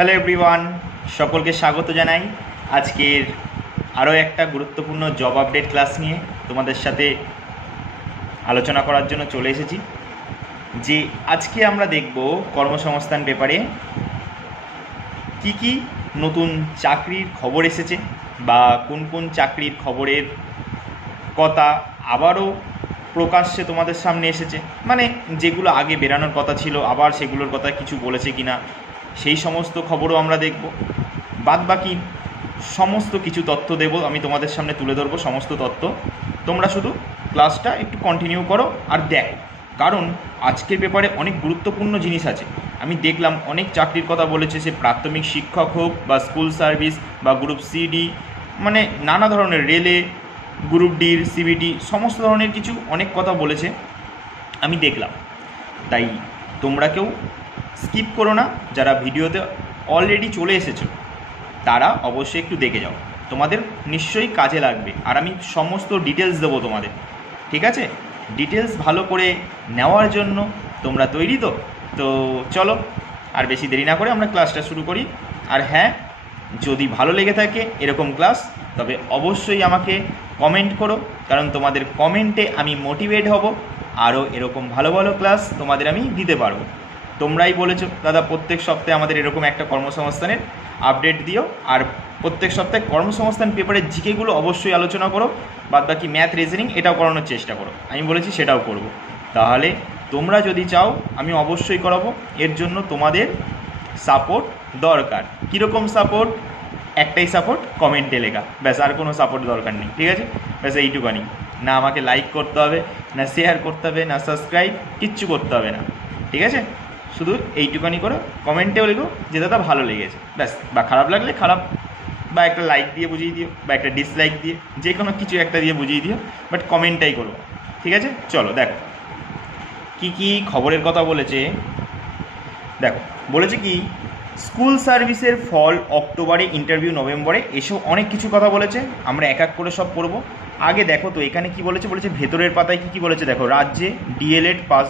Hello everyone, সকলকে স্বাগত জানাই আজকের আরও একটা গুরুত্বপূর্ণ জব আপডেট ক্লাস নিয়ে তোমাদের সাথে আলোচনা করার জন্য চলে এসেছি। যে আজকে আমরা দেখব কর্মসংস্থান পেপারে কি নতুন চাকরির খবর এসেছে বা কোন কোন চাকরির খবরের কথা আবারও প্রকাশ্যে তোমাদের সামনে এসেছে, মানে যেগুলো আগে বেরানোর কথা ছিল আবার সেগুলোর কথা কিছু বলেছে কিনা সেই সমস্ত খবরও আমরা দেখব। বাদবাকি সমস্ত কিছু তথ্য দেব, আমি তোমাদের সামনে তুলে ধরবো সমস্ত তথ্য। তোমরা শুধু ক্লাসটা একটু কন্টিনিউ করো আর দেখো, কারণ আজকের পেপারে অনেক গুরুত্বপূর্ণ জিনিস আছে। আমি দেখলাম অনেক চাকরির কথা বলেছে, সে প্রাথমিক শিক্ষক হোক বা স্কুল সার্ভিস বা গ্রুপ সিডি, মানে নানা ধরনের রেলে, গ্রুপ ডির সিবিটি, সমস্ত ধরনের কিছু অনেক কথা বলেছে আমি দেখলাম। তাই তোমরা কেউ স্কিপ করো না, যারা ভিডিওতে অলরেডি চলে এসেছো তারা অবশ্যই একটু দেখে যাও, তোমাদের নিশ্চয়ই কাজে লাগবে। আর আমি সমস্ত ডিটেলস দেবো তোমাদের, ঠিক আছে? ডিটেলস ভালো করে নেওয়ার জন্য তোমরা তৈরি তো? তো চলো আর বেশি দেরি না করে আমরা ক্লাসটা শুরু করি। আর হ্যাঁ, যদি ভালো লেগে থাকে এরকম ক্লাস, তবে অবশ্যই আমাকে কমেন্ট করো, কারণ তোমাদের কমেন্টে আমি মোটিভেট হব, আরও এরকম ভালো ভালো ক্লাস তোমাদের আমি দিতে পারবো। তোমরাই বলেছো দাদা প্রত্যেক সপ্তাহে আমাদের এরকম একটা কর্মসংস্থানের আপডেট দিও, আর প্রত্যেক সপ্তাহে কর্মসংস্থান পেপারের জিকেগুলো অবশ্যই আলোচনা করো, বাদবাকি ম্যাথ রিজনিং এটাও করানোর চেষ্টা করো। আমি বলেছি সেটাও করব। তাহলে তোমরা যদি চাও আমি অবশ্যই করাবো। এর জন্য তোমাদের সাপোর্ট দরকার। কীরকম সাপোর্ট? একটাই সাপোর্ট, কমেন্টে লেখা, ব্যাস, আর কোনো সাপোর্ট দরকার নেই, ঠিক আছে? ব্যাস এইটুকানি। না আমাকে লাইক করতে হবে, না শেয়ার করতে হবে, না সাবস্ক্রাইব, কিচ্ছু করতে হবে না, ঠিক আছে? শুধু এইটুকানি করে কমেন্টেও লেখো যে দাদা ভালো লেগেছে, ব্যাস। বা খারাপ লাগলে খারাপ, বা একটা লাইক দিয়ে বুঝিয়ে দিও, বা একটা ডিসলাইক দিয়ে, যে কোনো কিছু একটা দিয়ে বুঝিয়ে দিও, বাট কমেন্টটাই করবো, ঠিক আছে? চলো দেখো কি খবরের কথা বলেছে। দেখো বলেছে কি, স্কুল সার্ভিসের ফল অক্টোবরে, ইন্টারভিউ নভেম্বরে, এসব অনেক কিছু কথা বলেছে। আমরা এক এক করে সব পড়বো। আগে দেখো তো এখানে কি বলেছে, ভেতরের পাতায় কি বলেছে দেখো। রাজ্যে ডিএলএড পাস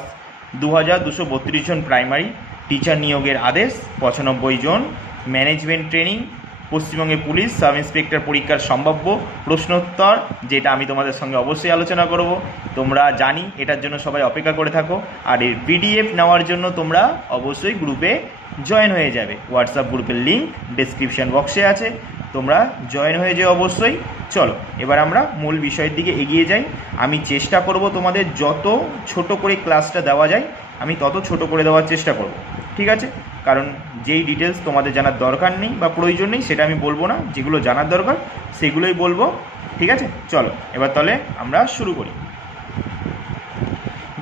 2232 জন, প্রাইমারি টিচার নিয়োগের আদেশ 95 জন, ম্যানেজমেন্ট ট্রেনিং, পশ্চিমবঙ্গে পুলিশ সাব ইন্সপেক্টর পরীক্ষার সম্ভাব্য প্রশ্নোত্তর, যেটা আমি তোমাদের সঙ্গে অবশ্যই আলোচনা করব। তোমরা জানি এটার জন্য সবাই অপেক্ষা করে থাকো, আর এর পিডিএফ নেওয়ার জন্য তোমরা অবশ্যই গ্রুপে জয়েন হয়ে যাবে। হোয়াটসঅ্যাপ গ্রুপের লিঙ্ক ডেসক্রিপশন বক্সে আছে, তোমরা জয়েন হয়ে যাও অবশ্যই। চলো এবার আমরা মূল বিষয়ের দিকে এগিয়ে যাই। আমি চেষ্টা করব তোমাদের যত ছোট করে ক্লাসটা দেওয়া যায় আমি তত ছোট করে দেওয়ার চেষ্টা করব, ঠিক আছে? কারণ যেই ডিটেলস তোমাদের জানার দরকার নেই বা প্রয়োজন নেই সেটা আমি বলবো না, যেগুলো জানার দরকার সেগুলোই বলবো, ঠিক আছে? চলো এবার তাহলে আমরা শুরু করি।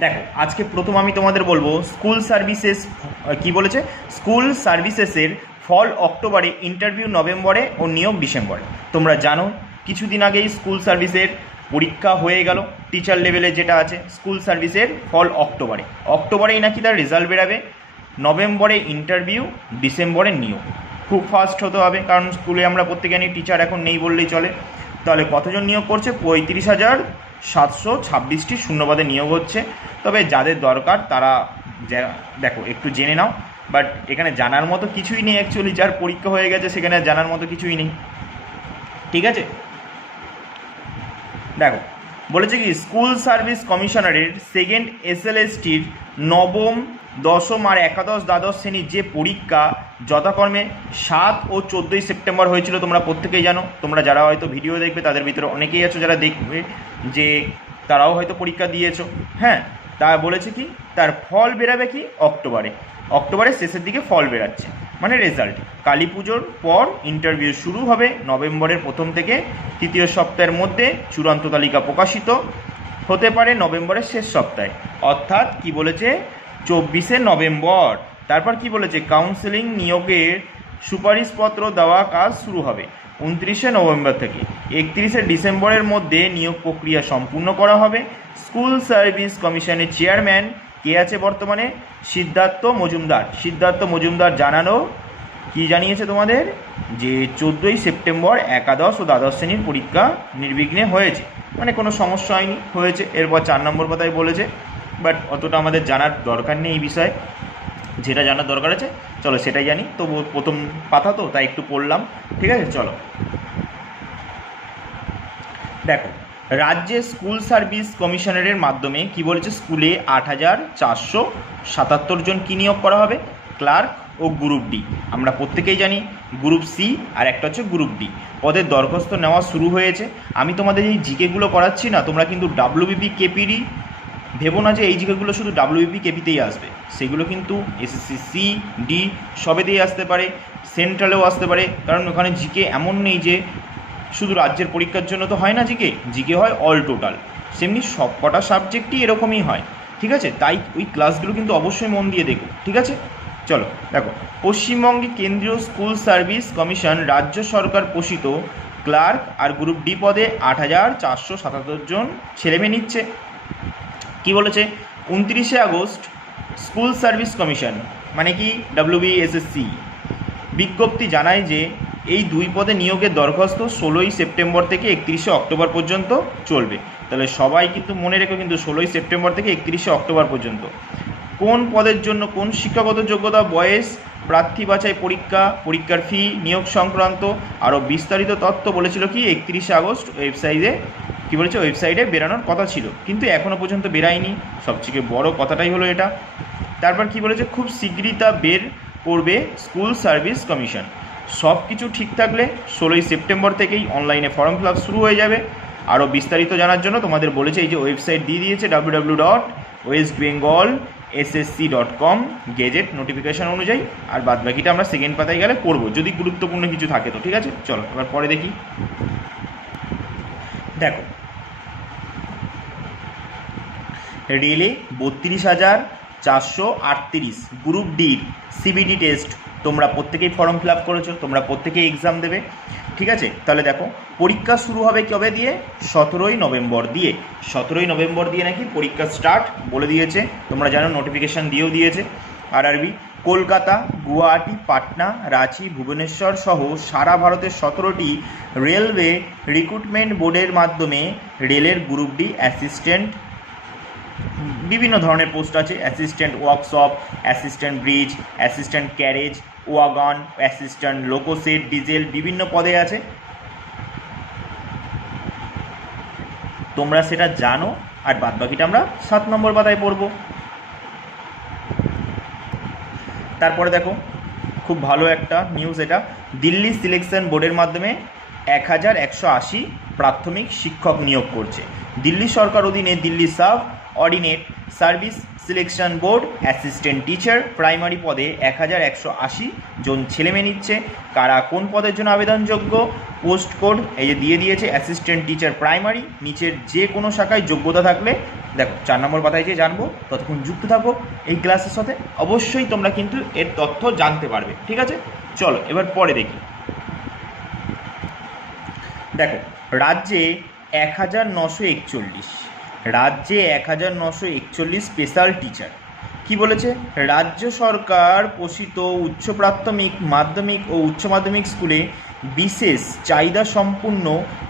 দেখো আজকে প্রথম আমি তোমাদের বলবো স্কুল সার্ভিসেস কি বলেছে। স্কুল সার্ভিসেসের ফল অক্টোবরে, ইন্টারভিউ নভেম্বরে ও নিয়োগ ডিসেম্বরে। তোমরা জানো কিছুদিন আগেই স্কুল সার্ভিসের পরীক্ষা হয়ে গেল, টিচার লেভেলে যেটা আছে। স্কুল সার্ভিসের ফল অক্টোবরেই নাকি তার রেজাল্ট বেরাবে, নভেম্বরে ইন্টারভিউ, ডিসেম্বরে নিয়োগ। খুব ফাস্ট হতে হবে, কারণ স্কুলে আমরা প্রত্যেকে জানি টিচার এখন নেই বললেই চলে। তাহলে কতজন নিয়োগ করছে? 35,726টি শূন্যপদে নিয়োগ হচ্ছে। তবে যাদের দরকার তারা দেখো একটু জেনে নাও, বাট এখানে জানার মতো কিছুই নেই অ্যাকচুয়ালি। যার পরীক্ষা হয়ে গেছে সেখানে জানার মতো কিছুই নেই, ঠিক আছে? দেখো বলেছে কি, স্কুল সার্ভিস কমিশনারের সেকেন্ড এসএলএসটির নবম, দশম আর একাদশ দ্বাদশ শ্রেণীর যে পরীক্ষা যথাক্রমে 7 ও 14 সেপ্টেম্বর হয়েছিল, তোমরা প্রত্যেকেই জানো। তোমরা যারা হয়তো ভিডিও দেখবে তাদের ভিতরে অনেকেই আছো যারা দেখবে যে তারাও হয়তো পরীক্ষা দিয়েছো, হ্যাঁ। তা বলেছে কি, তার ফল বেরাবে কি অক্টোবরের শেষের দিকে ফল বেরাচ্ছে, মানে রেজাল্ট। কালী পুজোর পর ইন্টারভিউ শুরু হবে, নভেম্বরের প্রথম থেকে তৃতীয় সপ্তাহের মধ্যে চূড়ান্ত তালিকা প্রকাশিত হতে পারে নভেম্বরের শেষ সপ্তাহে, অর্থাৎ কি বলেছে 24শে নভেম্বর। তারপর কি বলেছে, কাউন্সেলিং নিয়োগের সুপারিশপত্র দেওয়া কাজ শুরু হবে 29শে নভেম্বর থেকে 31শে ডিসেম্বরের মধ্যে নিয়োগ প্রক্রিয়া সম্পূর্ণ করা হবে। স্কুল সার্ভিস কমিশনের চেয়ারম্যান কে আছে বর্তমানে? সিদ্ধার্থ মজুমদার জানানো কি জানিয়েছে তোমাদের, যে 14ই সেপ্টেম্বর একাদশ ও দ্বাদশ শ্রেণীর পরীক্ষা নির্বিঘ্নে হয়েছে, মানে কোনো সমস্যা হয়েছে। এরপর 4 নম্বর কথায় বলেছে, বাট অতটা আমাদের জানার দরকার নেই এই বিষয়ে। যেটা জানার দরকার আছে চলো সেটাই জানি। তো প্রথম পাতা তো তাই একটু পড়লাম, ঠিক আছে। চলো দেখো, রাজ্যে স্কুল সার্ভিস কমিশনারের মাধ্যমে কি বলেছে, স্কুলে 8,477 জন কি নিয়োগ করা হবে, ক্লার্ক ও গ্রুপ ডি। আমরা প্রত্যেকেই জানি গ্রুপ সি আর একটা হচ্ছে গ্রুপ ডি পদের দরখাস্ত নেওয়া শুরু হয়েছে। আমি তোমাদের এই জিকেগুলো করাচ্ছি না, তোমরা কিন্তু ডাব্লিউবিপি কেপিরই ভেবো না যে এই জিকেগুলো শুধু ডাব্লিউবিপি কেপিতেই আসবে, সেগুলো কিন্তু এসএসসি সি ডি সবেতেই আসতে পারে, সেন্ট্রালেও আসতে পারে। কারণ ওখানে জিকে এমন নেই যে শুধু রাজ্যের পরীক্ষার জন্য তো হয় না, জিকে হয় অল টোটাল, সেমনি সব কটা সাবজেক্টই এরকমই হয়, ঠিক আছে। তাই ওই ক্লাসগুলো কিন্তু অবশ্যই মন দিয়ে দেখো, ঠিক আছে। চলো দেখো, পশ্চিমবঙ্গে কেন্দ্রীয় স্কুল সার্ভিস কমিশন রাজ্য সরকার পোষিত ক্লার্ক আর গ্রুপ ডি পদে 8,477 জন ছেলেমেয়ে নিচ্ছে। কি বলেছে, 29শে আগস্ট স্কুল সার্ভিস কমিশন মানে কি ডাব্লিউবিএসএসসি বিজ্ঞপ্তি জানায় যে এই দুই পদে নিয়োগের দরখাস্ত 16ই সেপ্টেম্বর থেকে 31শে অক্টোবর পর্যন্ত চলবে। তাহলে সবাই কিন্তু মনে রেখো, কিন্তু 16ই সেপ্টেম্বর থেকে 31শে অক্টোবর পর্যন্ত। কোন পদের জন্য কোন শিক্ষাগত যোগ্যতা, বয়স, প্রার্থী বাছাই পরীক্ষা, পরীক্ষার ফি, নিয়োগ সংক্রান্ত আরও বিস্তারিত তথ্য বলেছিল কি 31শে আগস্ট ওয়েবসাইটে কী বলেছে, ওয়েবসাইটে বেরানোর কথা ছিল, কিন্তু এখনও পর্যন্ত বেরায়নি। সবথেকে বড় কথাটাই হলো এটা। তারপর কি বলেছে, খুব শীঘ্রই তা বের করবে স্কুল সার্ভিস কমিশন। সব কিছু ঠিক থাকলে 16ই সেপ্টেম্বর থেকেই অনলাইনে ফর্ম ফিল আপ শুরু হয়ে যাবে। আরও বিস্তারিত জানার জন্য তোমাদের বলেছে এই যে ওয়েবসাইট দিয়ে দিয়েছে www.westbengalssc.com গেজেট নোটিফিকেশান অনুযায়ী। আর বাদবাকিটা আমরা সেকেন্ড পাতায় গেলে পড়বো, যদি গুরুত্বপূর্ণ কিছু থাকে তো, ঠিক আছে। চলো এবার পরে দেখি। দেখো, রেলে 32,438 গ্রুপ ডির সিবিডি টেস্ট তোমরা প্রত্যেকেই ফর্ম ফিল আপ করেছো, তোমরা প্রত্যেকেই এক্সাম দেবে, ঠিক আছে। তাহলে দেখো, পরীক্ষা শুরু হবে কবে দিয়ে, 17ই নভেম্বর দিয়ে। 17ই নভেম্বর দিয়ে নাকি পরীক্ষা স্টার্ট বলে দিয়েছে, তোমরা জানো নোটিফিকেশান দিয়েও দিয়েছে। আরআরবি কলকাতা, গুয়াহাটি, পাটনা, রাঁচি, ভুবনেশ্বর সহ সারা ভারতের 17টি রেলওয়ে রিক্রুটমেন্ট বোর্ডের মাধ্যমে রেলের গ্রুপ ডি অ্যাসিস্ট্যান্ট বিভিন্ন ধরনের পোস্ট আছে, assistant workshop, assistant bridge, assistant carriage wagon, assistant লোকোসেট, diesel, বিভিন্ন পদে আছে, তোমরা সেটা জানো। আর বাদবাকিটা আমরা 7 নম্বর পাতায় পড়ব। তারপরে দেখো, খুব ভালো একটা নিউজ এটা, দিল্লি সিলেকশন বোর্ডের মাধ্যমে 1,180 প্রাথমিক শিক্ষক নিয়োগ করছে। দিল্লি সরকার অধীনে Delhi sub ordinate service selection board assistant teacher primary পদে 1,180 জন ছেলেমেয়ে নিচ্ছে। কারা কোন পদের জন্য আবেদনযোগ্য, পোস্ট কোড এই যে দিয়ে দিয়েছে, অ্যাসিস্ট্যান্ট টিচার প্রাইমারি, নিচের যে কোনো শাখায় যোগ্যতা থাকলে। দেখো 4 নম্বর পাতায় যে জানবো, ততক্ষণ যুক্ত থাকো এই ক্লাসের সাথে, অবশ্যই তোমরা কিন্তু এর তথ্য জানতে পারবে, ঠিক আছে। চলো এবার পরে দেখি। দেখো, রাজ্যে 1,941 স্পেশাল টিচার। কি বলেছে, রাজ্য সরকার পোষিত উচ্চ প্রাথমিক, মাধ্যমিক ও উচ্চ মাধ্যমিক স্কুলে বিশেষ চাহিদা সম্পূর্ণ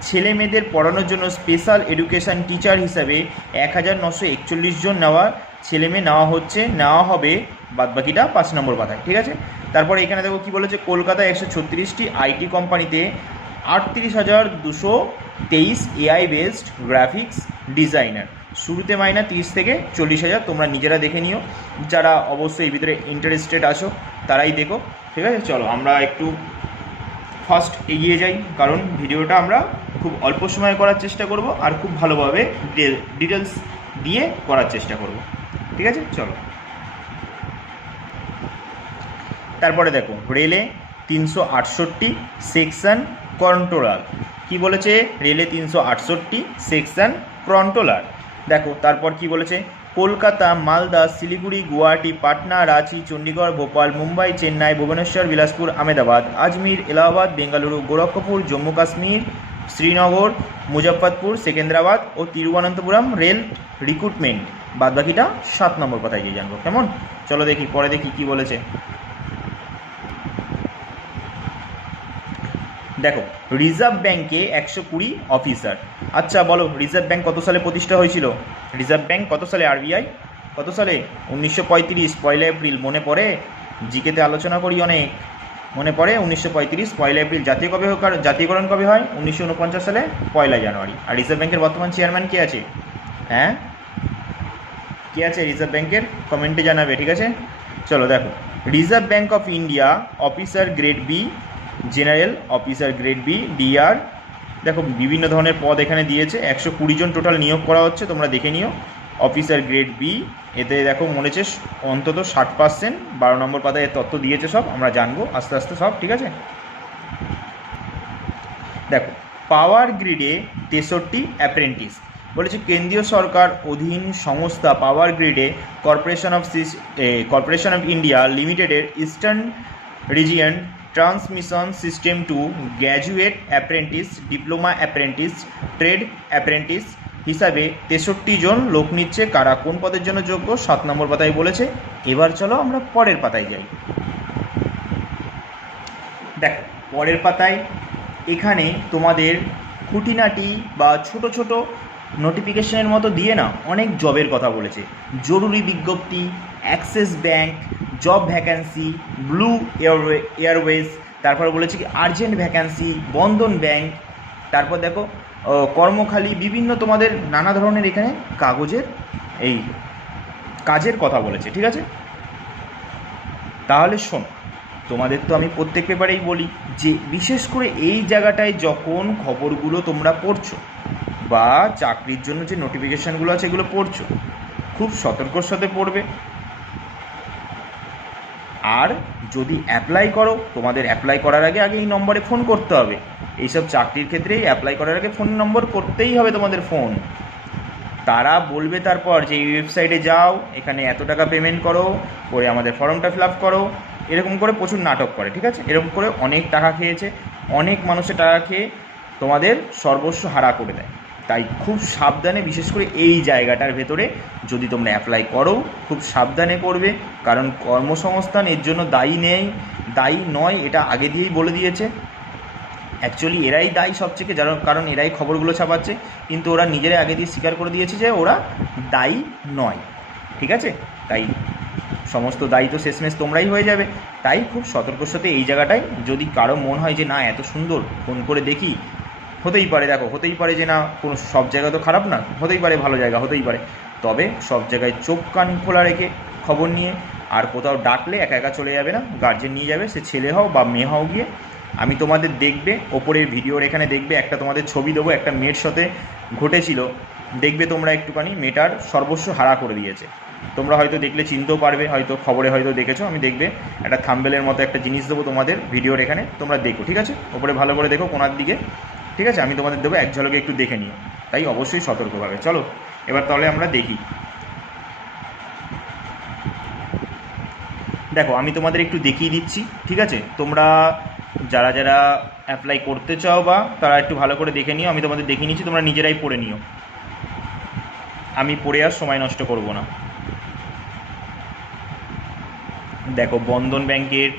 ছেলে মেয়েদের পড়ানোর জন্য স্পেশাল এডুকেশান টিচার হিসাবে 1,941 জন ছেলেমেয়ে নেওয়া হবে। বাদবাকিটা 5 নম্বর পাতায়, ঠিক আছে। তারপরে এখানে দেখো কি বলেছে, কলকাতায় 136টি আইটি কোম্পানিতে 38,223 এআই বেসড গ্রাফিক্স ডিজাইনার। শুরুতে মাইনা 30 থেকে 40,000, তোমরা নিজেরা দেখে নিও, যারা অবশ্যই এই ভিতরে ইন্টারেস্টেড আছো তারাই দেখো, ঠিক আছে। চলো আমরা একটু ফার্স্ট এগিয়ে যাই, কারণ ভিডিওটা আমরা খুব অল্প সময়ে করার চেষ্টা করব আর খুব ভালোভাবে ডিটেলস দিয়ে করার চেষ্টা করব, ঠিক আছে। চলো তারপরে দেখো, রেলে 368 সেকশন কন্ট্রোলার। কি বলেছে, রেলে 368 সেকশন কন্ট্রোলার। দেখো তারপর কি বলেছে, কলকাতা, মালদা, শিলিগুড়ি, গুয়াহাটি, পাটনা, রাঁচি, চণ্ডীগড়, ভোপাল, মুম্বাই, চেন্নাই, ভুবনেশ্বর, বিলাসপুর, আহমেদাবাদ, আজমির, এলাহাবাদ, বেঙ্গালুরু, গোরক্ষপুর, জম্মু কাশ্মীর, শ্রীনগর, মুজফ্ফরপুর, সেকেন্দ্রাবাদ ও তিরুবনন্তপুরম রেল রিক্রুটমেন্ট। বাদবাকিটা 7 নম্বর কথায় গিয়ে জানবো, কেমন। চলো দেখি পরে দেখি কি বলেছে। দেখো, রিজার্ভ ব্যাঙ্কে 120 অফিসার। আচ্ছা বলো, রিজার্ভ ব্যাঙ্ক কত সালে প্রতিষ্ঠা হয়েছিল, রিজার্ভ ব্যাঙ্ক কত সালে, আরবিআই কত সালে? 1935, 1 এপ্রিল। মনে পড়ে? জিকেতে আলোচনা করি অনেক, মনে পড়ে? 1935 1 এপ্রিল। জাতীয়করণ কবে হয়? 1949 সালে 1 জানুয়ারি। আর রিজার্ভ ব্যাংকের বর্তমান চেয়ারম্যান কে আছে? হ্যাঁ, কে আছে রিজার্ভ ব্যাংকের? কমেন্টে জানাবে, ঠিক আছে? চলো দেখো, reserve bank of India, officer grade B, general officer grade B, D R. দেখো বিভিন্ন ধরনের পদ এখানে দিয়েছে, 120 জন টোটাল নিয়োগ করা হচ্ছে, তোমরা দেখে নিও। অফিসার গ্রেড বি, এতে দেখো মনে হচ্ছে অন্তত 60%, 12 নম্বর পাতায় তথ্য দিয়েছে, সব আমরা জানবো আস্তে আস্তে সব, ঠিক আছে? দেখো, পাওয়ার গ্রিডে 63 অ্যাপ্রেন্টিস। বলেছে কেন্দ্রীয় সরকার অধীন সংস্থা পাওয়ার গ্রিডে কর্পোরেশন অফ ইন্ডিয়া লিমিটেডের eastern region transmission system to graduate apprentice, diploma apprentice, trade apprentice হিসাবে 63 জন লোক নিচ্ছে। কারা কোন পদের জন্য যোগ্য? 7 নম্বর পাতায় বলেছে। এবার চলো আমরা পরের পাতায় যাই। দেখো পরের পাতায় এখানে তোমাদের খুঁটিনাটি বা ছোট ছোট নোটিফিকেশনের মতো দিয়ে না অনেক জবের কথা বলেছে। জরুরি বিজ্ঞপ্তি, Axis bank, job vacancy, blue Airways, তারপর বলেছে কি আর্জেন্ট ভ্যাকান্সি, বন্ধন ব্যাংক, তারপর দেখো কর্মখালি, বিভিন্ন তোমাদের নানা ধরনের এখানে কাগজের এই কাজের কথা বলেছে, ঠিক আছে? তাহলে শোন, তোমাদের তো আমি প্রত্যেক পেপারেই বলি যে বিশেষ করে এই জায়গাটায় যখন খবরগুলো তোমরা পড়ছো বা চাকরির জন্য যে নোটিফিকেশানগুলো আছে এগুলো পড়ছো, খুব সতর্কর সাথে পড়বে। আর যদি অ্যাপ্লাই করো, তোমাদের অ্যাপ্লাই করার আগে এই নম্বরে ফোন করতে হবে। এইসব চাকরির ক্ষেত্রেই অ্যাপ্লাই করার আগে ফোন নম্বর করতেই হবে তোমাদের ফোন। তারা বলবে তারপর যে এই ওয়েবসাইটে যাও, এখানে এত টাকা পেমেন্ট করো, করে আমাদের ফর্মটা ফিল আপ করো, এরকম করে প্রচুর নাটক করে, ঠিক আছে? এরকম করে অনেক টাকা খেয়েছে, অনেক মানুষের টাকা খেয়ে তোমাদের সর্বস্ব হারা করে দেয়। তাই খুব সাবধানে, বিশেষ করে এই জায়গাটার ভেতরে যদি তোমরা অ্যাপ্লাই করো খুব সাবধানে করবে, কারণ কর্মসংস্থান এর জন্য দায়ী নয়, এটা আগে দিয়েই বলে দিয়েছে। অ্যাকচুয়ালি এরাই দায়ী সবথেকে, কারণ এরাই খবরগুলো ছাপাচ্ছে, কিন্তু ওরা নিজেরাই আগে দিয়ে স্বীকার করে দিয়েছে যে ওরা দায়ী নয়, ঠিক আছে? তাই সমস্ত দায়ী তো শেষমেশ তোমরাই হয়ে যাবে। তাই খুব সতর্কর সাথে এই জায়গাটায় যদি কারো মন হয় যে না এত সুন্দর, ফোন করে দেখি, হতেই পারে, দেখো হতেই পারে যে না কোনো সব জায়গা তো খারাপ না, হতেই পারে ভালো জায়গা, হতেই পারে। তবে সব জায়গায় চোখ কান খোলা রেখে খবর নিয়ে, আর কোথাও ডাকলে একা একা চলে যাবে না, গার্জেন নিয়ে যাবে, সে ছেলে হও বা মেয়ে হও গিয়ে। আমি তোমাদের দেখবে ওপরের ভিডিওর এখানে দেখবে একটা তোমাদের ছবি দেবো, একটা মেয়ের সাথে ঘটেছিল, দেখবে তোমরা একটুখানি, মেয়েটার সর্বস্ব হারা করে দিয়েছে। তোমরা হয়তো দেখলে চিনতেও পারবে, হয়তো খবরে হয়তো দেখেছো, আমি দেখবে একটা থাম্বনেলের মতো একটা জিনিস দেবো তোমাদের ভিডিওর এখানে, তোমরা দেখো, ঠিক আছে? ওপরে ভালো করে দেখো কোনার দিকে, ঠিক আছে? আমি তোমাদের দেবো, এক ঝলকে একটু দেখে নিও, তাই অবশ্যই সতর্কভাবে। চলো এবার তাহলে আমরা দেখি। দেখো আমি তোমাদের একটু দেখিয়ে দিচ্ছি, ঠিক আছে? তোমরা যারা যারা অ্যাপ্লাই করতে চাও বা তারা একটু ভালো করে দেখে নিও, আমি তোমাদের দেখিয়ে নিচ্ছি, তোমরা নিজেরাই পড়ে নিও, আমি পড়ে আর সময় নষ্ট করব না। দেখো বন্ধন ব্যাংকের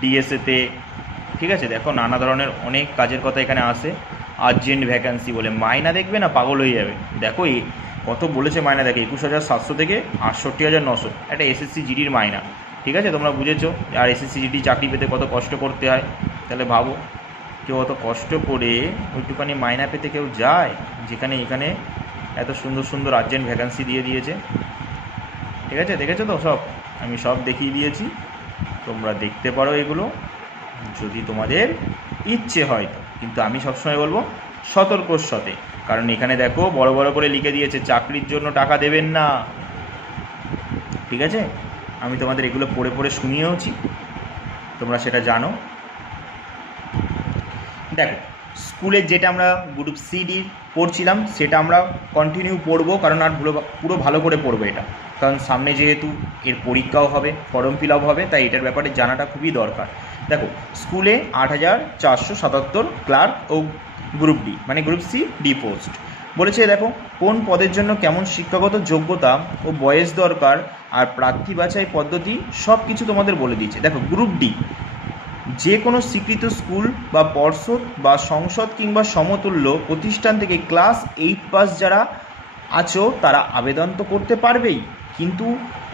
ডিএসএতে, ঠিক আছে? দেখো নানা ধরনের অনেক কাজের কথা এখানে আসে। আর্জেন্ট ভ্যাকান্সি বলে মাইনা দেখবে না, পাগল হয়ে যাবে। দেখো কত বলেছে মাইনা, দেখে 21,700 থেকে 68,900, একটা এসএসসি জিডির মাইনা, ঠিক আছে? তোমরা বুঝেছো। আর এসএসসি জিডি চাকরি পেতে কত কষ্ট করতে হয়, তাহলে ভাবো কেউ অত কষ্ট করে ওইটুখানি মাইনা পেতে কেউ যায়, যেখানে এখানে এত সুন্দর সুন্দর আর্জেন্ট ভ্যাকান্সি দিয়ে দিয়েছে, ঠিক আছে? দেখেছো তো সব, আমি সব দেখিয়ে দিয়েছি, তোমরা দেখতে পারো এগুলো যদি তোমাদের ইচ্ছে হয় তো। কিন্তু আমি সবসময় বলবো সতর্কর সাথে, কারণ এখানে দেখো বড় বড় করে লিখে দিয়েছে চাকরির জন্য টাকা দেবেন না, ঠিক আছে? আমি তোমাদের এগুলো পড়ে পড়ে শুনিয়েওছি, তোমরা সেটা জানো। দেখো স্কুলে যেটা আমরা গ্রুপ সিডি পড়ছিলাম সেটা আমরা কন্টিনিউ পড়বো, কারণ আর পুরো ভালো করে পড়বো এটা, কারণ সামনে যেহেতু এর পরীক্ষাও হবে, ফর্ম ফিল আপ হবে, তাই এটার ব্যাপারে জানাটা খুবই দরকার। দেখো স্কুলে 8,477 ক্লার্ক ও গ্রুপ ডি মানে গ্রুপ সি ডি পোস্ট বলেছে। দেখো কোন পদের জন্য কেমন শিক্ষাগত যোগ্যতা ও বয়স দরকার আর প্রার্থী বাছাই পদ্ধতি সব কিছু তোমাদের বলে দিয়েছে। দেখো গ্রুপ ডি যে কোনো স্বীকৃত স্কুল বা পর্ষদ বা সংসদ কিংবা সমতুল্য প্রতিষ্ঠান থেকে ক্লাস 8 পাস যারা আছো তারা আবেদন তো করতে পারবেই, কিন্তু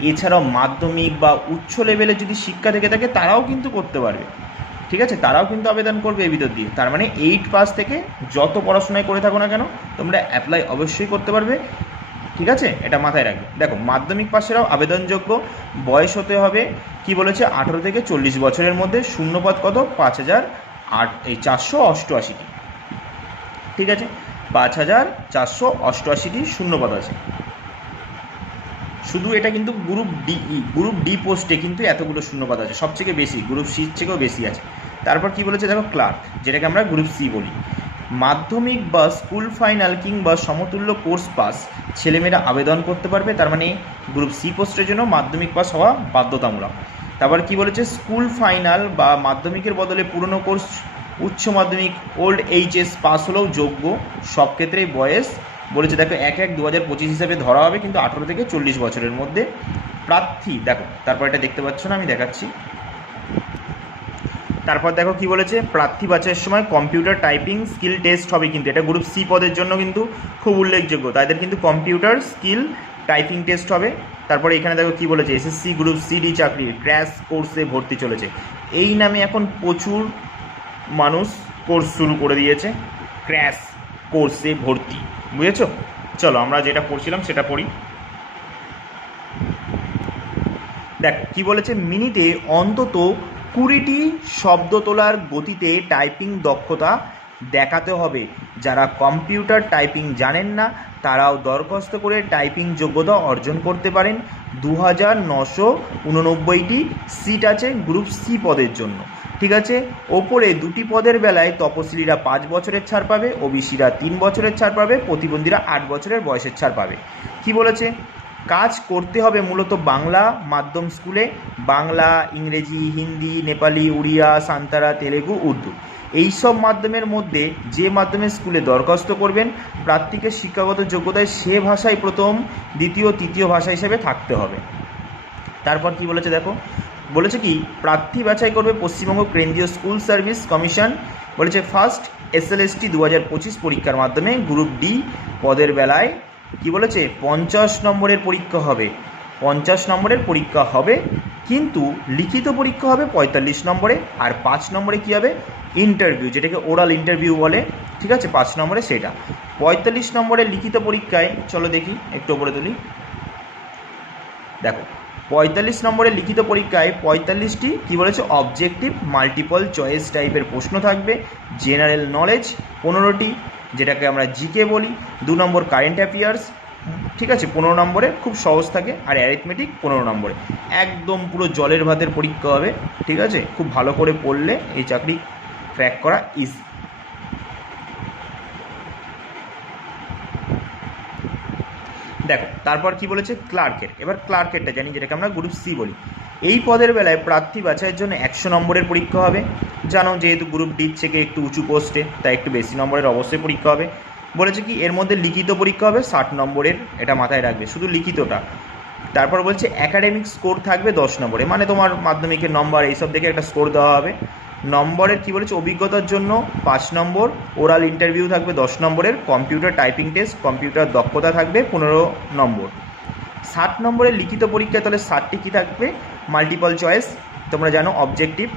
এছাড়াও মাধ্যমিক বা উচ্চ লেভেলে যদি শিক্ষা থেকে থাকে তারাও কিন্তু করতে পারবে, ঠিক আছে, তারাও কিন্তু আবেদন করবে এর ভিতর দিয়ে। তার মানে 8 পাস থেকে যত পড়াশোনায় করে থাকো না কেন তোমরা অ্যাপ্লাই অবশ্যই করতে পারবে, ঠিক আছে, এটা মাথায় রাখবে। দেখো মাধ্যমিক পাশেরাও আবেদনযোগ্য, বয়স হতে হবে কি বলেছে 18 থেকে 40 বছরের মধ্যে, শূন্যপদ কত 5488টি, ঠিক আছে, 5488টি শূন্যপদ আছে। শুধু এটা কিন্তু গ্রুপ ডি পোস্টে কিন্তু এতগুলো শূন্যপদ আছে, সবথেকে বেশি, গ্রুপ সির থেকেও বেশি আছে। তারপর কি বলেছে দেখো ক্লার্ক, যেটাকে আমরা গ্রুপ সি বলি। মাধ্যমিক বা স্কুল ফাইনাল কিংবা সমতুল্য কোর্স পাস ছেলেমেয়েরা আবেদন করতে পারবে, তার মানে গ্রুপ সি পোস্টের জন্য মাধ্যমিক পাস হওয়া বাধ্যতামূলক। তারপর কি বলেছে স্কুল ফাইনাল বা মাধ্যমিকের বদলে পুরনো কোর্স উচ্চ মাধ্যমিক ওল্ড এইচএস পাস হলেও যোগ্য, সব ক্ষেত্রেই বয়স বলেছে দেখো 1/1/2025 হিসাবে ধরা হবে, কিন্তু 18 থেকে 40 বছরের মধ্যে প্রার্থী। দেখো তারপর এটা দেখতে পাচ্ছ না, আমি দেখাচ্ছি। তারপর দেখো কি বলেছে প্রার্থী বাছাইয়ের সময় কম্পিউটার টাইপিং স্কিল টেস্ট হবে, কিন্তু এটা গ্রুপ সি পদের জন্য কিন্তু খুব উল্লেখযোগ্য, তাদের কিন্তু কম্পিউটার স্কিল টাইপিং টেস্ট হবে। তারপরে এখানে দেখো কি বলেছে এসএসসি গ্রুপ সিডি চাকরির ক্র্যাশ কোর্সে ভর্তি চলেছে, এই নামে এখন প্রচুর মানুষ কোর্স শুরু করে দিয়েছে, ক্র্যাশ কোর্সে ভর্তি, বুঝেছো? চলো আমরা যেটা পড়ছিলাম সেটা পড়ি। দেখ কি বলেছে মিনিটে অন্তত 20টি শব্দ তোলার গতিতে টাইপিং দক্ষতা দেখাতে হবে, যারা কম্পিউটার টাইপিং জানেন না তারাও দরখাস্ত করে টাইপিং যোগ্যতা অর্জন করতে পারেন। 2989টি সিট আছে গ্রুপ সি পদের জন্য, ঠিক আছে। ওপরে দুটি পদের বেলায় তপশিলীরা 5 বছরের ছাড় পাবে, ওবিসিরা 3 বছরের ছাড় পাবে, প্রতিবন্ধীরা 8 বছরের বয়সের ছাড় পাবে। কি বলেছে কাজ করতে হবে মূলত বাংলা মাধ্যম স্কুলে, বাংলা, ইংরেজি, হিন্দি, নেপালি, উড়িয়া, সান্তারা, তেলেগু, উর্দু, এইসব মাধ্যমের মধ্যে যে মাধ্যমের স্কুলে দরখাস্ত করবেন প্রার্থীকে শিক্ষাগত যোগ্যতায় সে ভাষায় প্রথম, দ্বিতীয়, তৃতীয় ভাষা হিসেবে থাকতে হবে। তারপর কি বলেছে দেখো বলেছে কি প্রার্থী বাছাই করবে পশ্চিমবঙ্গ কেন্দ্রীয় স্কুল সার্ভিস কমিশন, বলেছে ফার্স্ট এসএলএসটি 2025 পরীক্ষার মাধ্যমে গ্রুপ ডি পদের বেলায় কি বলেছে 50 নম্বরের পরীক্ষা হবে, 50 নম্বরের পরীক্ষা হবে, কিন্তু লিখিত পরীক্ষা হবে 45 নম্বরে, আর 5 নম্বরে কী হবে ইন্টারভিউ, যেটাকে ওরাল ইন্টারভিউ বলে, ঠিক আছে, 5 নম্বরে সেটা। 45 নম্বরের লিখিত পরীক্ষায় চলো দেখি একটু ওপরে তুলি, দেখো 45 নম্বরের লিখিত পরীক্ষায় 45টি কী বলেছে অবজেক্টিভ মাল্টিপল চয়েস টাইপের প্রশ্ন থাকবে, জেনারেল নলেজ 15টি, যেটাকে আমরা জিকে বলি, 2 নম্বর কারেন্ট অ্যাফেয়ার্স, ঠিক আছে, 15 নম্বরে খুব সহজ থাকে, আর অ্যারিথমেটিক 15 নম্বরে, একদম পুরো জলের ভাতের পরীক্ষা হবে, ঠিক আছে, খুব ভালো করে পড়লে এই চাকরি ক্র্যাক করা ইজি। দেখো তারপর কি বলেছে ক্লার্কের, এবার ক্লার্কেরটা জানি যেটাকে আমরা গ্রুপ সি বলি। এই পদের বেলায় প্রার্থী বাছাইয়ের জন্য 100 নম্বরের পরীক্ষা হবে, জানো যেহেতু গ্রুপ ডি থেকে একটু উঁচু পোস্টে তাই একটু বেশি নম্বরের অবশ্যই পরীক্ষা হবে। বলেছে কি এর মধ্যে লিখিত পরীক্ষা হবে 60 নম্বরের, এটা মাথায় রাখবে শুধু লিখিতটা। তারপর বলছে একাডেমিক স্কোর থাকবে 10 নম্বরে, মানে তোমার মাধ্যমিকের নম্বর এইসব দেখে একটা স্কোর দেওয়া হবে। নম্বরের কি বলেছে অভিজ্ঞতার জন্য 5 নম্বর, ওরাল ইন্টারভিউ থাকবে 10 নম্বরের, কম্পিউটার টাইপিং টেস্ট, কম্পিউটার দক্ষতা থাকবে 15 নম্বর। 60 নম্বরের লিখিত পরীক্ষা, তাহলে 60টি কী থাকবে মাল্টিপল চয়েস, তোমরা জানো অবজেক্টিভ,